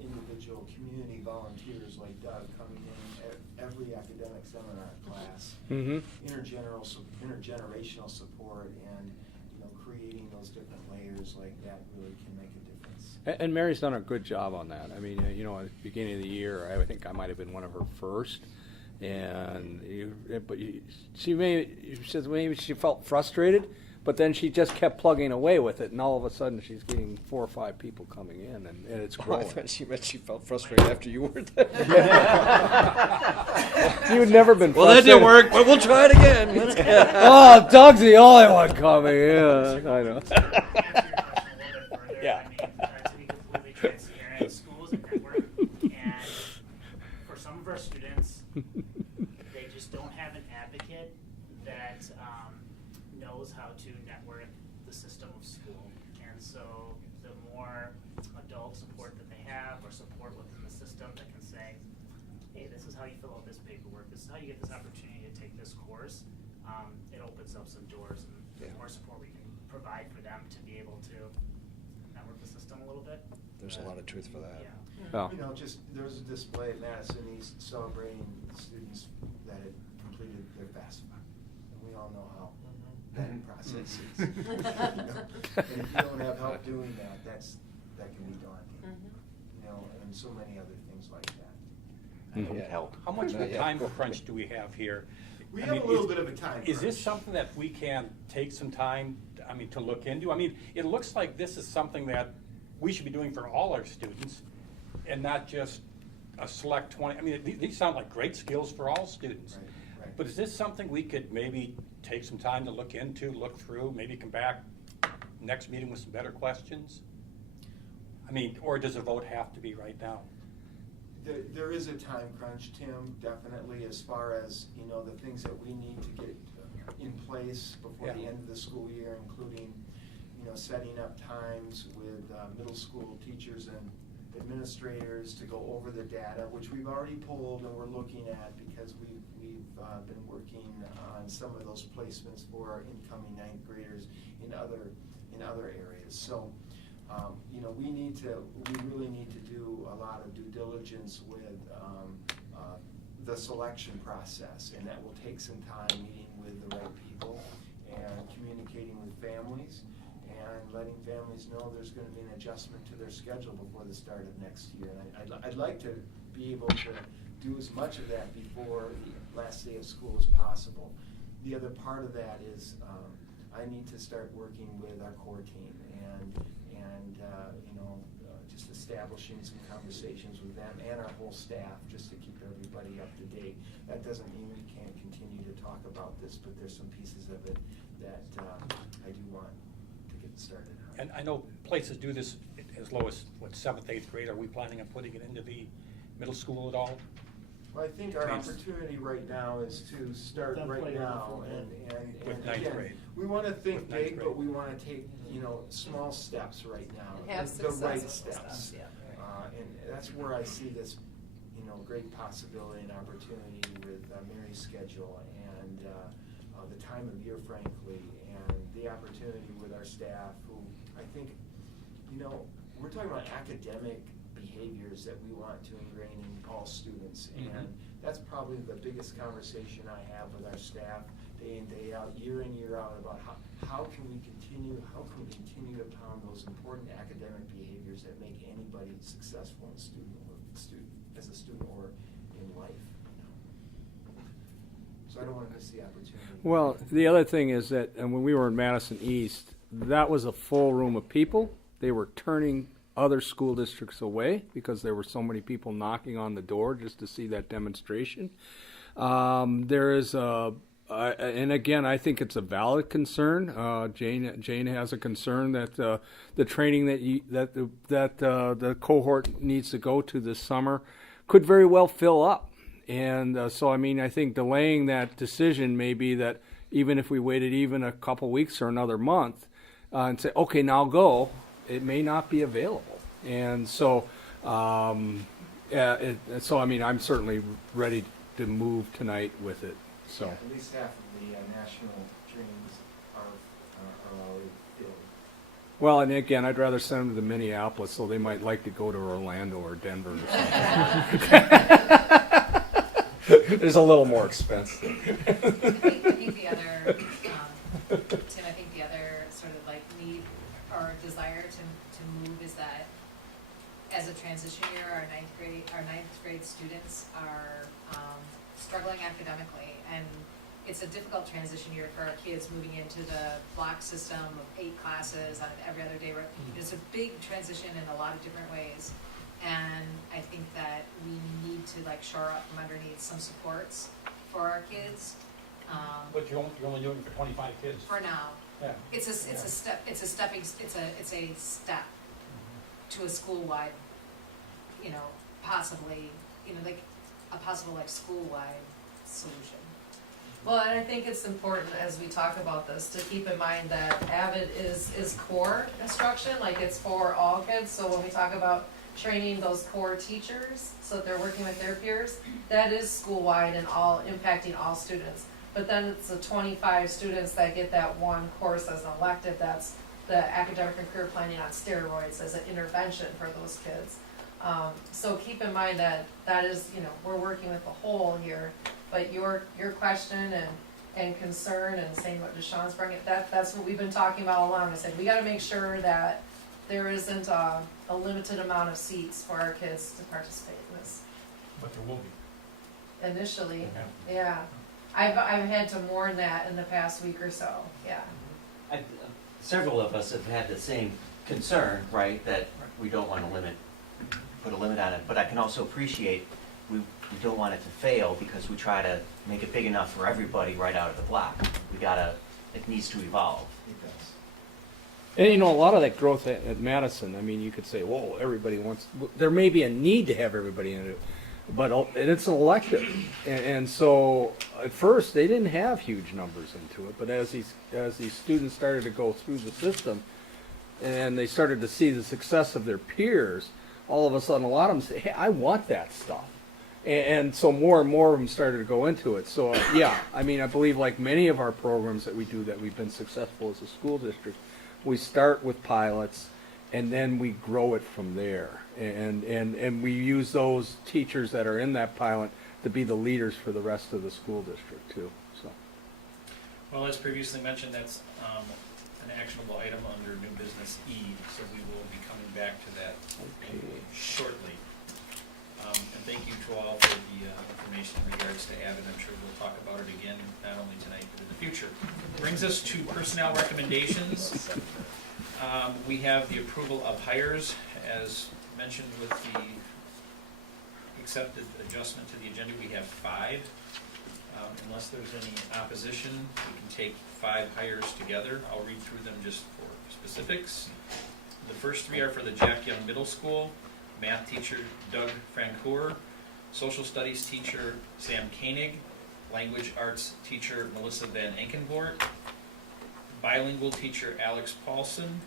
individual community volunteers like Doug coming in every academic seminar class. Intergenerational support and creating those different layers like that really can make a difference. And Mary's done a good job on that. I mean, at the beginning of the year, I think I might have been one of her first. She says maybe she felt frustrated, but then she just kept plugging away with it, and all of a sudden she's getting 4 or 5 people coming in, and it's growing. I thought she meant she felt frustrated after you were there. You'd never been frustrated. Well, that didn't work, but we'll try it again. Let's get Oh, Doug's the only one coming in. I know. Yeah. To be completely transparent, schools and network, and for some of our students, they just don't have an advocate that knows how to network the system of school. And so the more adult support that they have or support within the system that can say, hey, this is how you fill out this paperwork, this is how you get this opportunity to take this course, it opens up some doors, and the more support we can provide for them to be able to network the system a little bit. There's a lot of truth for that. Yeah. Oh. There's a display at Madison East celebrating the students that had completed their FAFSA. And we all know how that process is. And if you don't have help doing that, that can be daunting. And so many other things like that. Help. How much of a time crunch do we have here? We have a little bit of a time Is this crunch. something that we can take some time, to look into? It looks like this is something that we should be doing for all our students and not just a select 20. These sound like great skills for all students. Right. But is this something we could maybe take some time to look into, look through, maybe come back next meeting with some better questions? Or does a vote have to be right now? There is a time crunch, Tim, definitely, as far as, the things that we need to get in place before the end of the school year, including, setting up times with middle school teachers and administrators to go over the data, which we've already pulled and we're looking at because we've been working on some of those placements for our incoming 9th graders in other areas. So, we really need to do a lot of due diligence with the selection process, and that will take some time meeting with the right people and communicating with families and letting families know there's going to be an adjustment to their schedule before the start of next year. And I'd like to be able to do as much of that before the last day of school as possible. The other part of that is I need to start working with our core team and just establishing some conversations with them and our whole staff just to keep everybody up to date. That doesn't mean we can't continue to talk about this, but there's some pieces of it that I do want to get started on. And I know places do this as low as, what, 7th, 8th grade? Are we planning on putting it into the middle school at all? Well, I think our opportunity right now is to start right now, With and ninth again, grade. we wanna think With ninth big, grade. but we wanna take, small steps right now. And have the right successful steps. steps, yeah. And that's where I see this, great possibility and opportunity with Mary's schedule and, the time of year, frankly, and the opportunity with our staff who, I think, we're talking about academic behaviors that we want to ingrain in all students. And that's probably the biggest conversation I have with our staff day in, day out, year in, year out, about how can we continue to pound those important academic behaviors that make anybody successful in as a student or in life. So I don't want to miss the opportunity. Well, the other thing is that when we were in Madison East, that was a full room of people. They were turning other school districts away because there were so many people knocking on the door just to see that demonstration. There is and again, I think it's a valid concern. Jane has a concern that the training that the cohort needs to go to this summer could very well fill up. And so, I think delaying that decision may be that even if we waited even a couple weeks or another month and say, okay, now go, it may not be available. And so, I'm certainly ready to move tonight with it. So. Yeah, at least half of the national trains are already filled. Well, and again, I'd rather send them to Minneapolis, so they might like to go to Orlando or Denver or something. It's a little more expensive. I think the other, Tim, I think the other sort of like need or desire to move is that as a transition year, our ninth grade students are struggling academically, and it's a difficult transition year for our kids moving into the block system of 8 classes out of every other day. It's a big transition in a lot of different ways. And I think that we need to shore up from underneath some supports for our kids. But you're only doing it for 25 kids. For now. Yeah. It's a step to a school-wide, possibly, a possible school-wide solution. Well, and I think it's important as we talk about this to keep in mind that AVID is core instruction, it's for all kids. So when we talk about training those core teachers so that they're working with their peers, that is school-wide and impacting all students. But then it's the 25 students that get that one course as an elective. That's the academic and career planning on steroids as an intervention for those kids. So keep in mind that is, we're working with the whole here. But your question and concern and saying what Deshaun's bringing, that's what we've been talking about all along. I said we got to make sure that there isn't a limited amount of seats for our kids to participate in this. But there will be. Initially, yeah. I've had to mourn that in the past week or so, yeah. Several of us have had the same concern, right, that we don't want to put a limit on it, but I can also appreciate we don't want it to fail because we try to make it big enough for everybody right out of the block. It needs to evolve. It does. And a lot of that growth at Madison, you could say, whoa, everybody wants, there may be a need to have everybody in it, but it's an elective. And so at first they didn't have huge numbers into it, but as these students started to go through the system and they started to see the success of their peers, all of a sudden a lot of them say, hey, I want that stuff. And so more and more of them started to go into it. So I believe like many of our programs that we do that we've been successful as a school district, we start with pilots and then we grow it from there. And we use those teachers that are in that pilot to be the leaders for the rest of the school district too. So. Well, as previously mentioned, that's an actionable item under new business E, so we will be coming back to that shortly. And thank you to all for the information in regards to AVID. I'm sure we'll talk about it again, not only tonight, but in the future. Brings us to personnel recommendations. We have the approval of hires, as mentioned with the accepted adjustment to the agenda. We have 5. Unless there's any opposition, we can take 5 hires together. I'll read through them just for specifics. The first three are for the Jack Young Middle School. Math teacher Doug Francoeur, social studies teacher Sam Koenig, language arts teacher Melissa Van Enkenvoort, bilingual teacher Alex Paulson,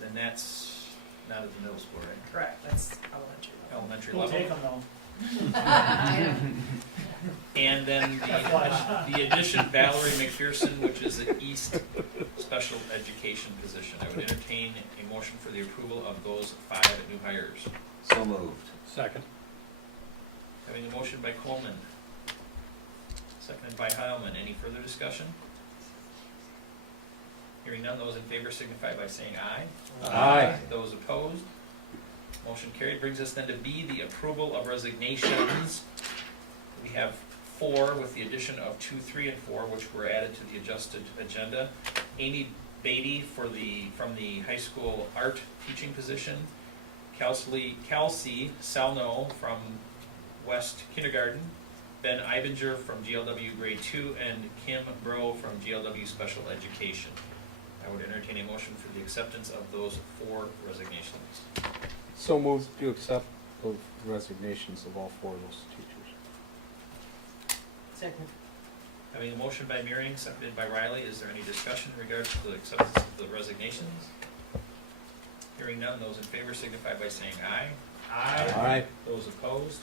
then that's not at the middle school, right? Correct, that's elementary. Elementary We'll level. take them though. And then the addition Valerie McPherson, which is the East Special Education position. I would entertain a motion for the approval of those 5 new hires. So moved. Second. Having a motion by Coleman, seconded by Heilman. Any further discussion? Hearing none, those in favor signify by saying aye. Aye. Those opposed? Motion carried. Brings us then to B, the approval of resignations. We have 4 with the addition of 2, 3, and 4, which were added to the adjusted agenda. Amy Beatty from the high school art teaching position. Kelsey Salno from West Kindergarten. Ben Ibinger from GLW Grade 2, and Kim Bro from GLW Special Education. I would entertain a motion for the acceptance of those 4 resignations. So moved to accept the resignations of all 4 of those teachers. Second. Having a motion by Mearing, seconded by Riley, is there any discussion in regards to the acceptance of the resignations? Hearing none, those in favor signify by saying aye. Aye. Aye. Those opposed?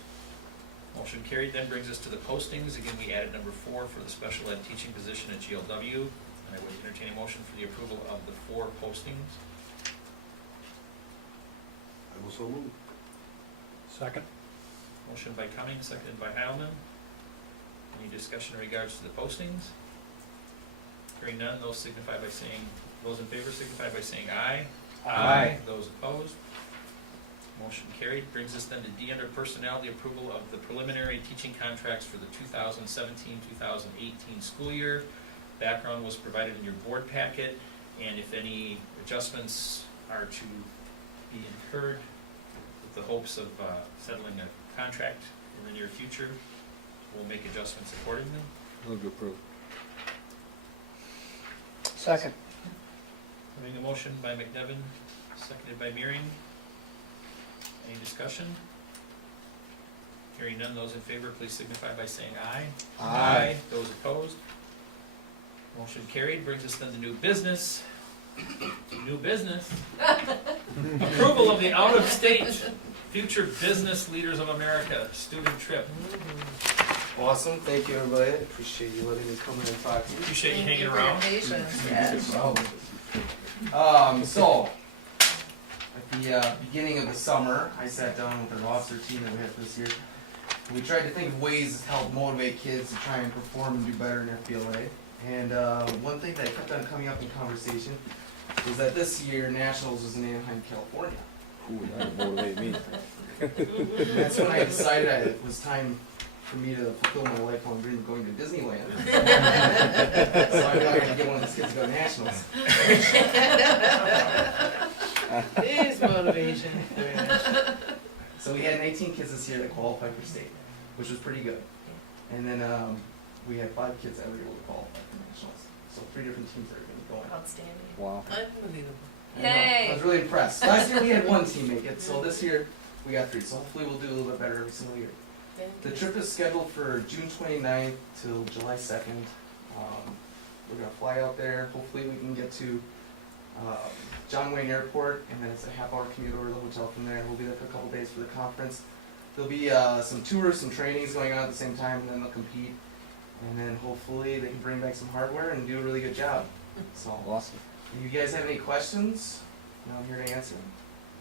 Motion carried. Then brings us to the postings. Again, we added number 4 for the special ed teaching position at GLW. And I would entertain a motion for the approval of the 4 postings. I will so move. Second. Motion by Cummings, seconded by Heilman. Any discussion in regards to the postings? Hearing none, those in favor signify by saying aye. Aye. Those opposed? Motion carried. Brings us then to D under personnel, the approval of the preliminary teaching contracts for the 2017-2018 school year. Background was provided in your board packet, and if any adjustments are to be incurred with the hopes of settling a contract in the near future, we'll make adjustments accordingly. Move to approve. Second. Having a motion by McNevin, seconded by Mearing. Any discussion? Hearing none, those in favor, please signify by saying aye. Aye. Those opposed? Motion carried. Brings us then to new business. New business. Approval of the out-of-state Future Business Leaders of America student trip. Awesome, thank you everybody, I appreciate you letting me come in and talk to you. Appreciate you hanging around. Yes. So, at the beginning of the summer, I sat down with the roster team that we had this year. We tried to think of ways to help motivate kids to try and perform and do better in FBLA. And one thing that kept on coming up in conversation was that this year Nationals was in Anaheim, California. Ooh, that would motivate me. And that's when I decided it was time for me to fulfill my lifelong dream of going to Disneyland. So I know I gotta get one of these kids to go to Nationals. It is motivation. So we had 18 kids this year that qualified for state, which was pretty good. And then we had 5 kids that were able to qualify for nationals. So 3 different teams that are going to go in. Outstanding. Wow. Unbelievable. I know, I was really impressed. Last year we had 1 team make it, so this year we got 3. So hopefully we'll do a little bit better every single year. The trip is scheduled for June 29th till July 2nd. We're going to fly out there. Hopefully we can get to John Wayne Airport, and then it's a half-hour commute over to the hotel from there. We'll be there for a couple days for the conference. There'll be some tours, some trainings going on at the same time, and then they'll compete. And then hopefully they can bring back some hardware and do a really good job. So, Awesome. if you guys have any questions, I'm here to answer them.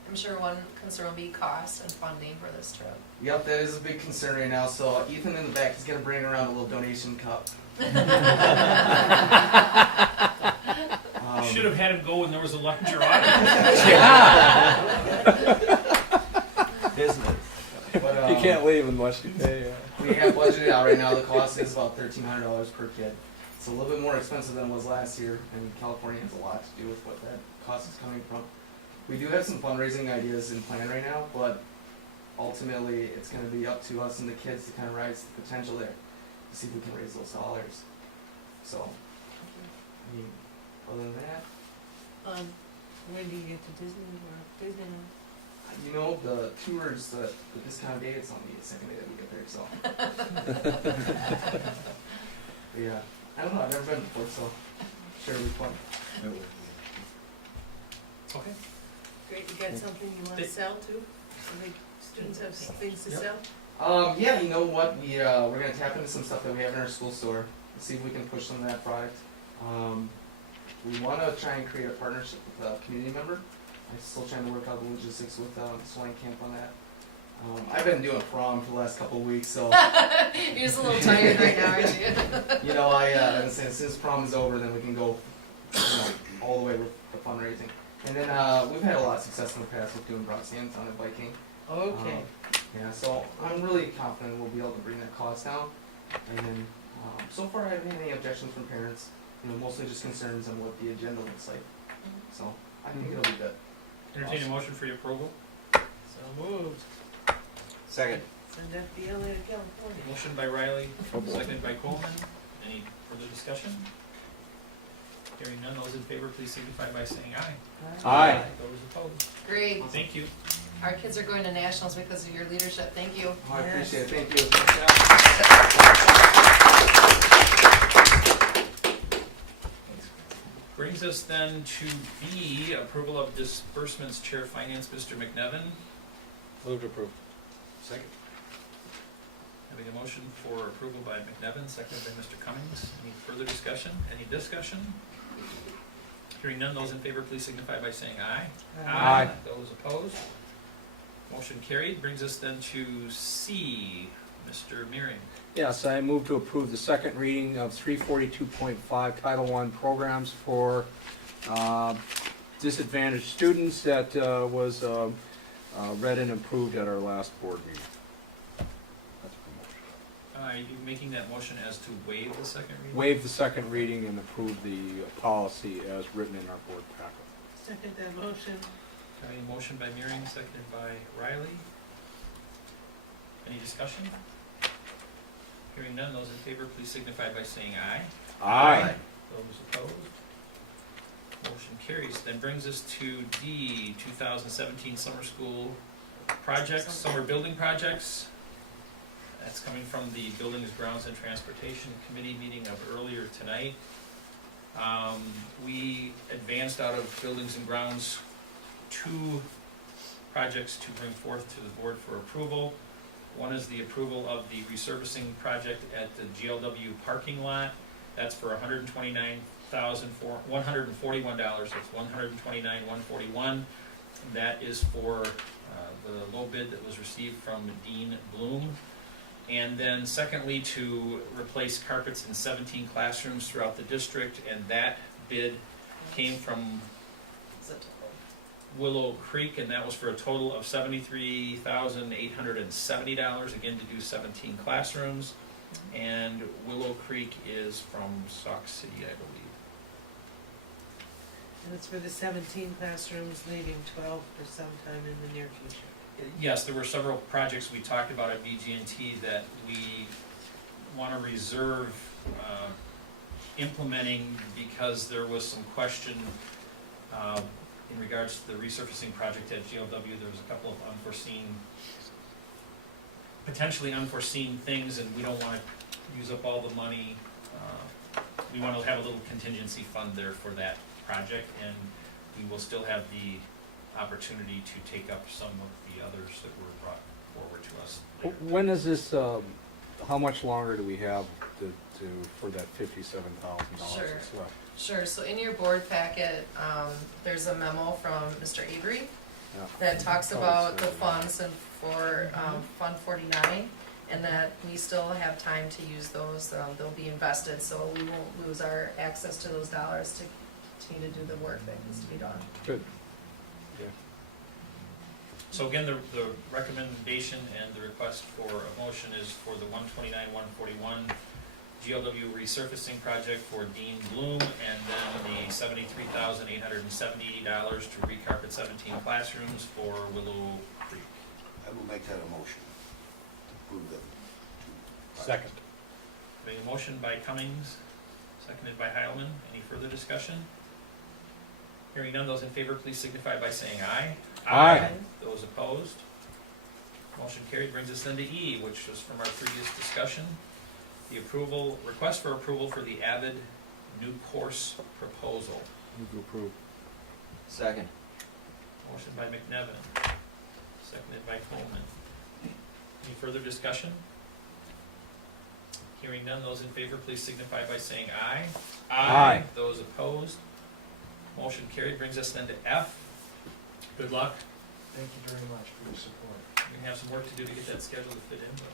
I'm sure one concern will be cost and funding for this trip. Yep, that is a big concern right now. So Ethan in the back is gonna bring around a little donation cup. Should have had him go when there was a larger Business. But, You can't leave unless you pay. We have budgeted out right now. The cost is about $1,300 per kid. It's a little bit more expensive than it was last year, and California has a lot to do with what that cost is coming from. We do have some fundraising ideas in plan right now, but ultimately it's going to be up to us and the kids to kind of rise the potential there to see if we can raise those dollars. So, I mean, other than that, When do you get to Disney World? Disneyland? You know, the tours, the discounted day, it's on the second day that we get there, so. Yeah, I don't know, I've never been before, so sure it'll be fun. Okay. Great, you got something you wanna sell too? I think students have some things to Yep. sell? Yeah, you know what, we're gonna tap into some stuff that we have in our school store, and see if we can push some of that product. We wanna try and create a partnership with a community member. I'm still trying to work out the logistics with Swine Camp on that. I've been doing prom for the last couple of weeks, so. You're just a little tired right now, aren't you? You know, and since prom is over, then we can go, all the way with the fundraising. And then, we've had a lot of success in the past with doing brought stands on it biking. Okay. Yeah, so I'm really confident we'll be able to bring that cost down. And then, so far I haven't had any objections from parents, mostly just concerns on what the agenda looks like. So, I think it'll be good. Entertain a motion for your approval. So moved. Second. Send FBLA to California. Motion by Riley, seconded by Coleman. Any further discussion? Hearing none, those in favor, please signify by saying aye. Aye. Those opposed? Great. Thank you. Our kids are going to nationals because of your leadership. Thank you. I appreciate it, thank you. Brings us then to B, approval of disbursements. Chair of Finance, Mr. McNevin. Move to approve. Second. Having a motion for approval by McNevin, seconded by Mr. Cummings. Any further discussion? Any discussion? Hearing none, those in favor, please signify by saying aye. Aye. Those opposed? Motion carried. Brings us then to C, Mr. Meering. Yes, I move to approve the second reading of 342.5 Title I programs for disadvantaged students that was read and approved at our last board meeting. That's my motion. Are you making that motion as to waive the second reading? Waive the second reading and approve the policy as written in our board packet. Second that motion. Having a motion by Meering, seconded by Riley. Any discussion? Hearing none, those in favor, please signify by saying aye. Aye. Those opposed? Motion carries. Then brings us to D, 2017 summer school projects, summer building projects. That's coming from the Buildings, Grounds, and Transportation Committee meeting of earlier tonight. We advanced out of Buildings and Grounds 2 projects to bring forth to the board for approval. One is the approval of the resurfacing project at the GLW parking lot. That's for $129,141. That's $129,141. That is for the low bid that was received from Dean Bloom. And then secondly, to replace carpets in 17 classrooms throughout the district, and that bid came from Willow Creek, and that was for a total of $73,870, again to do 17 classrooms. And Willow Creek is from Sauk City, I believe. And it's for the 17 classrooms, leaving 12 for sometime in the near future. Yes, there were several projects we talked about at BG&T that we want to reserve implementing because there was some question in regards to the resurfacing project at GLW. There was a couple of potentially unforeseen things, and we don't want to use up all the money. We want to have a little contingency fund there for that project, and we will still have the opportunity to take up some of the others that were brought forward to us later. When is this, how much longer do we have for that $57,000 Sure. that's left? Sure, so in your board packet, there's a memo from Mr. Avery Yeah. that talks about the funds and for Fund 49, and that we still have time to use those. They'll be invested, so we won't lose our access to those dollars to continue to do the work that needs to be done. Good. Yeah. So again, the recommendation and the request for a motion is for the $129,141 GLW resurfacing project for Dean Bloom, and then the $73,870 to recarpet 17 classrooms for Willow Creek. I will make that a motion to approve them. Second. Having a motion by Cummings, seconded by Heilman. Any further discussion? Hearing none, those in favor, please signify by saying aye. Aye. Those opposed? Motion carried. Brings us then to E, which was from our previous discussion. The request for approval for the AVID new course proposal. Move to approve. Second. Motion by McNevin, seconded by Coleman. Any further discussion? Hearing none, those in favor, please signify by saying aye. Aye. Those opposed? Motion carried. Brings us then to F. Good luck. Thank you very much for your support. We have some work to do to get that schedule to fit in, but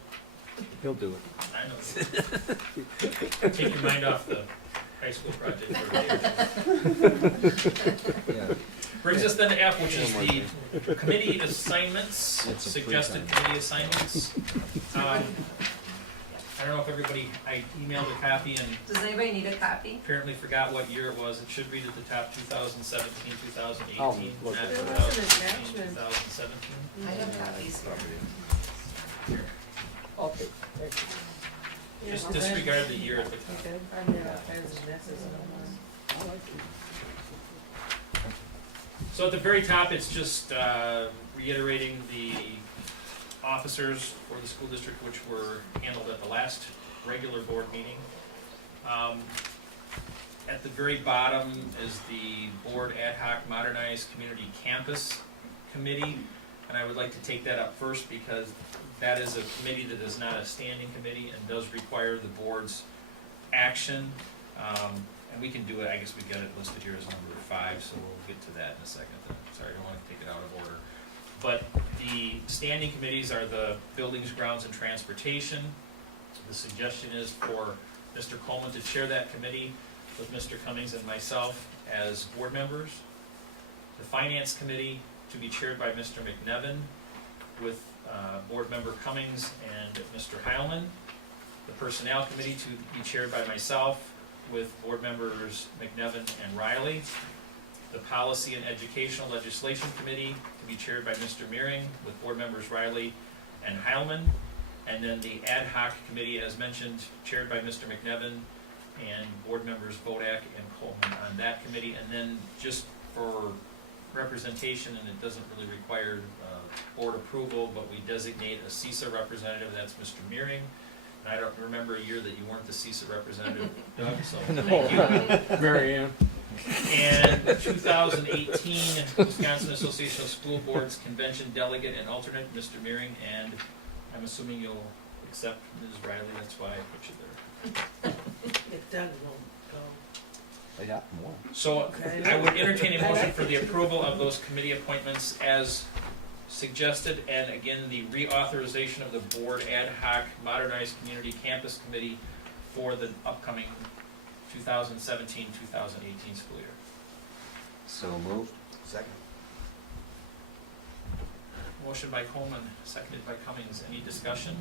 He'll do it. I know. Take your mind off the high school project for a day. Brings us then to F, which is the committee assignments, It's a free suggested time. committee assignments. I don't know if everybody, I emailed a copy and Does anybody need a copy? apparently forgot what year it was. It should read at the top 2017, 2018, Oh, not look. There 2016, wasn't attachment. 2017. I have copies here. Okay, thank you. Just disregard the year at the top. So at the very top, it's just reiterating the officers for the school district which were handled at the last regular board meeting. At the very bottom is the board ad hoc modernized community campus committee, and I would like to take that up first because that is a committee that is not a standing committee and does require the board's action. And we can do it, I guess we've got it listed here as number 5, so we'll get to that in a second. Sorry, I don't want to take it out of order. But the standing committees are the buildings, grounds, and transportation. The suggestion is for Mr. Coleman to chair that committee with Mr. Cummings and myself as board members. The finance committee to be chaired by Mr. McNevin with board member Cummings and Mr. Heilman. The personnel committee to be chaired by myself with board members McNevin and Riley. The policy and educational legislation committee to be chaired by Mr. Meering with board members Riley and Heilman. And then the ad hoc committee, as mentioned, chaired by Mr. McNevin and board members Bodak and Coleman on that committee. And then just for representation, and it doesn't really require board approval, but we designate a CISA representative, that's Mr. Meering. And I don't remember a year that you weren't the CISA representative, Doug, so thank you. Mary Ann. And 2018 Wisconsin Association of School Boards Convention Delegate and Alternate, Mr. Meering, and I'm assuming you'll accept Ms. Riley, that's why I put you there. If Doug won't go. They got more. So I would entertain a motion for the approval of those committee appointments as suggested, and again, the reauthorization of the board ad hoc modernized community campus committee for the upcoming 2017-2018 school year. So moved. Second. Motion by Coleman, seconded by Cummings. Any discussion?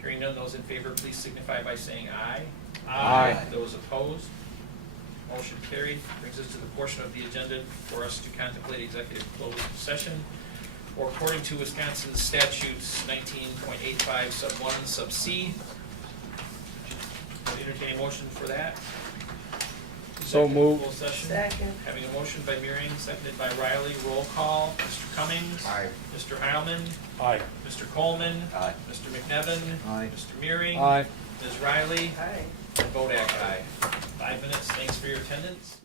Hearing none, those in favor, please signify by saying aye. Aye. Those opposed? Motion carried. Brings us to the portion of the agenda for us to contemplate executive closed session, or according to Wisconsin statutes 19.85 sub 1 sub C. Would entertain a motion for that? So Executive moved. closed session. Second. Having a motion by Meering, seconded by Riley. Roll call. Mr. Cummings. Aye. Mr. Heilman. Aye. Mr. Coleman. Aye. Mr. McNevin. Aye. Mr. Meering. Aye. Ms. Riley. Hi. And Bodak, aye. 5 minutes. Thanks for your attendance.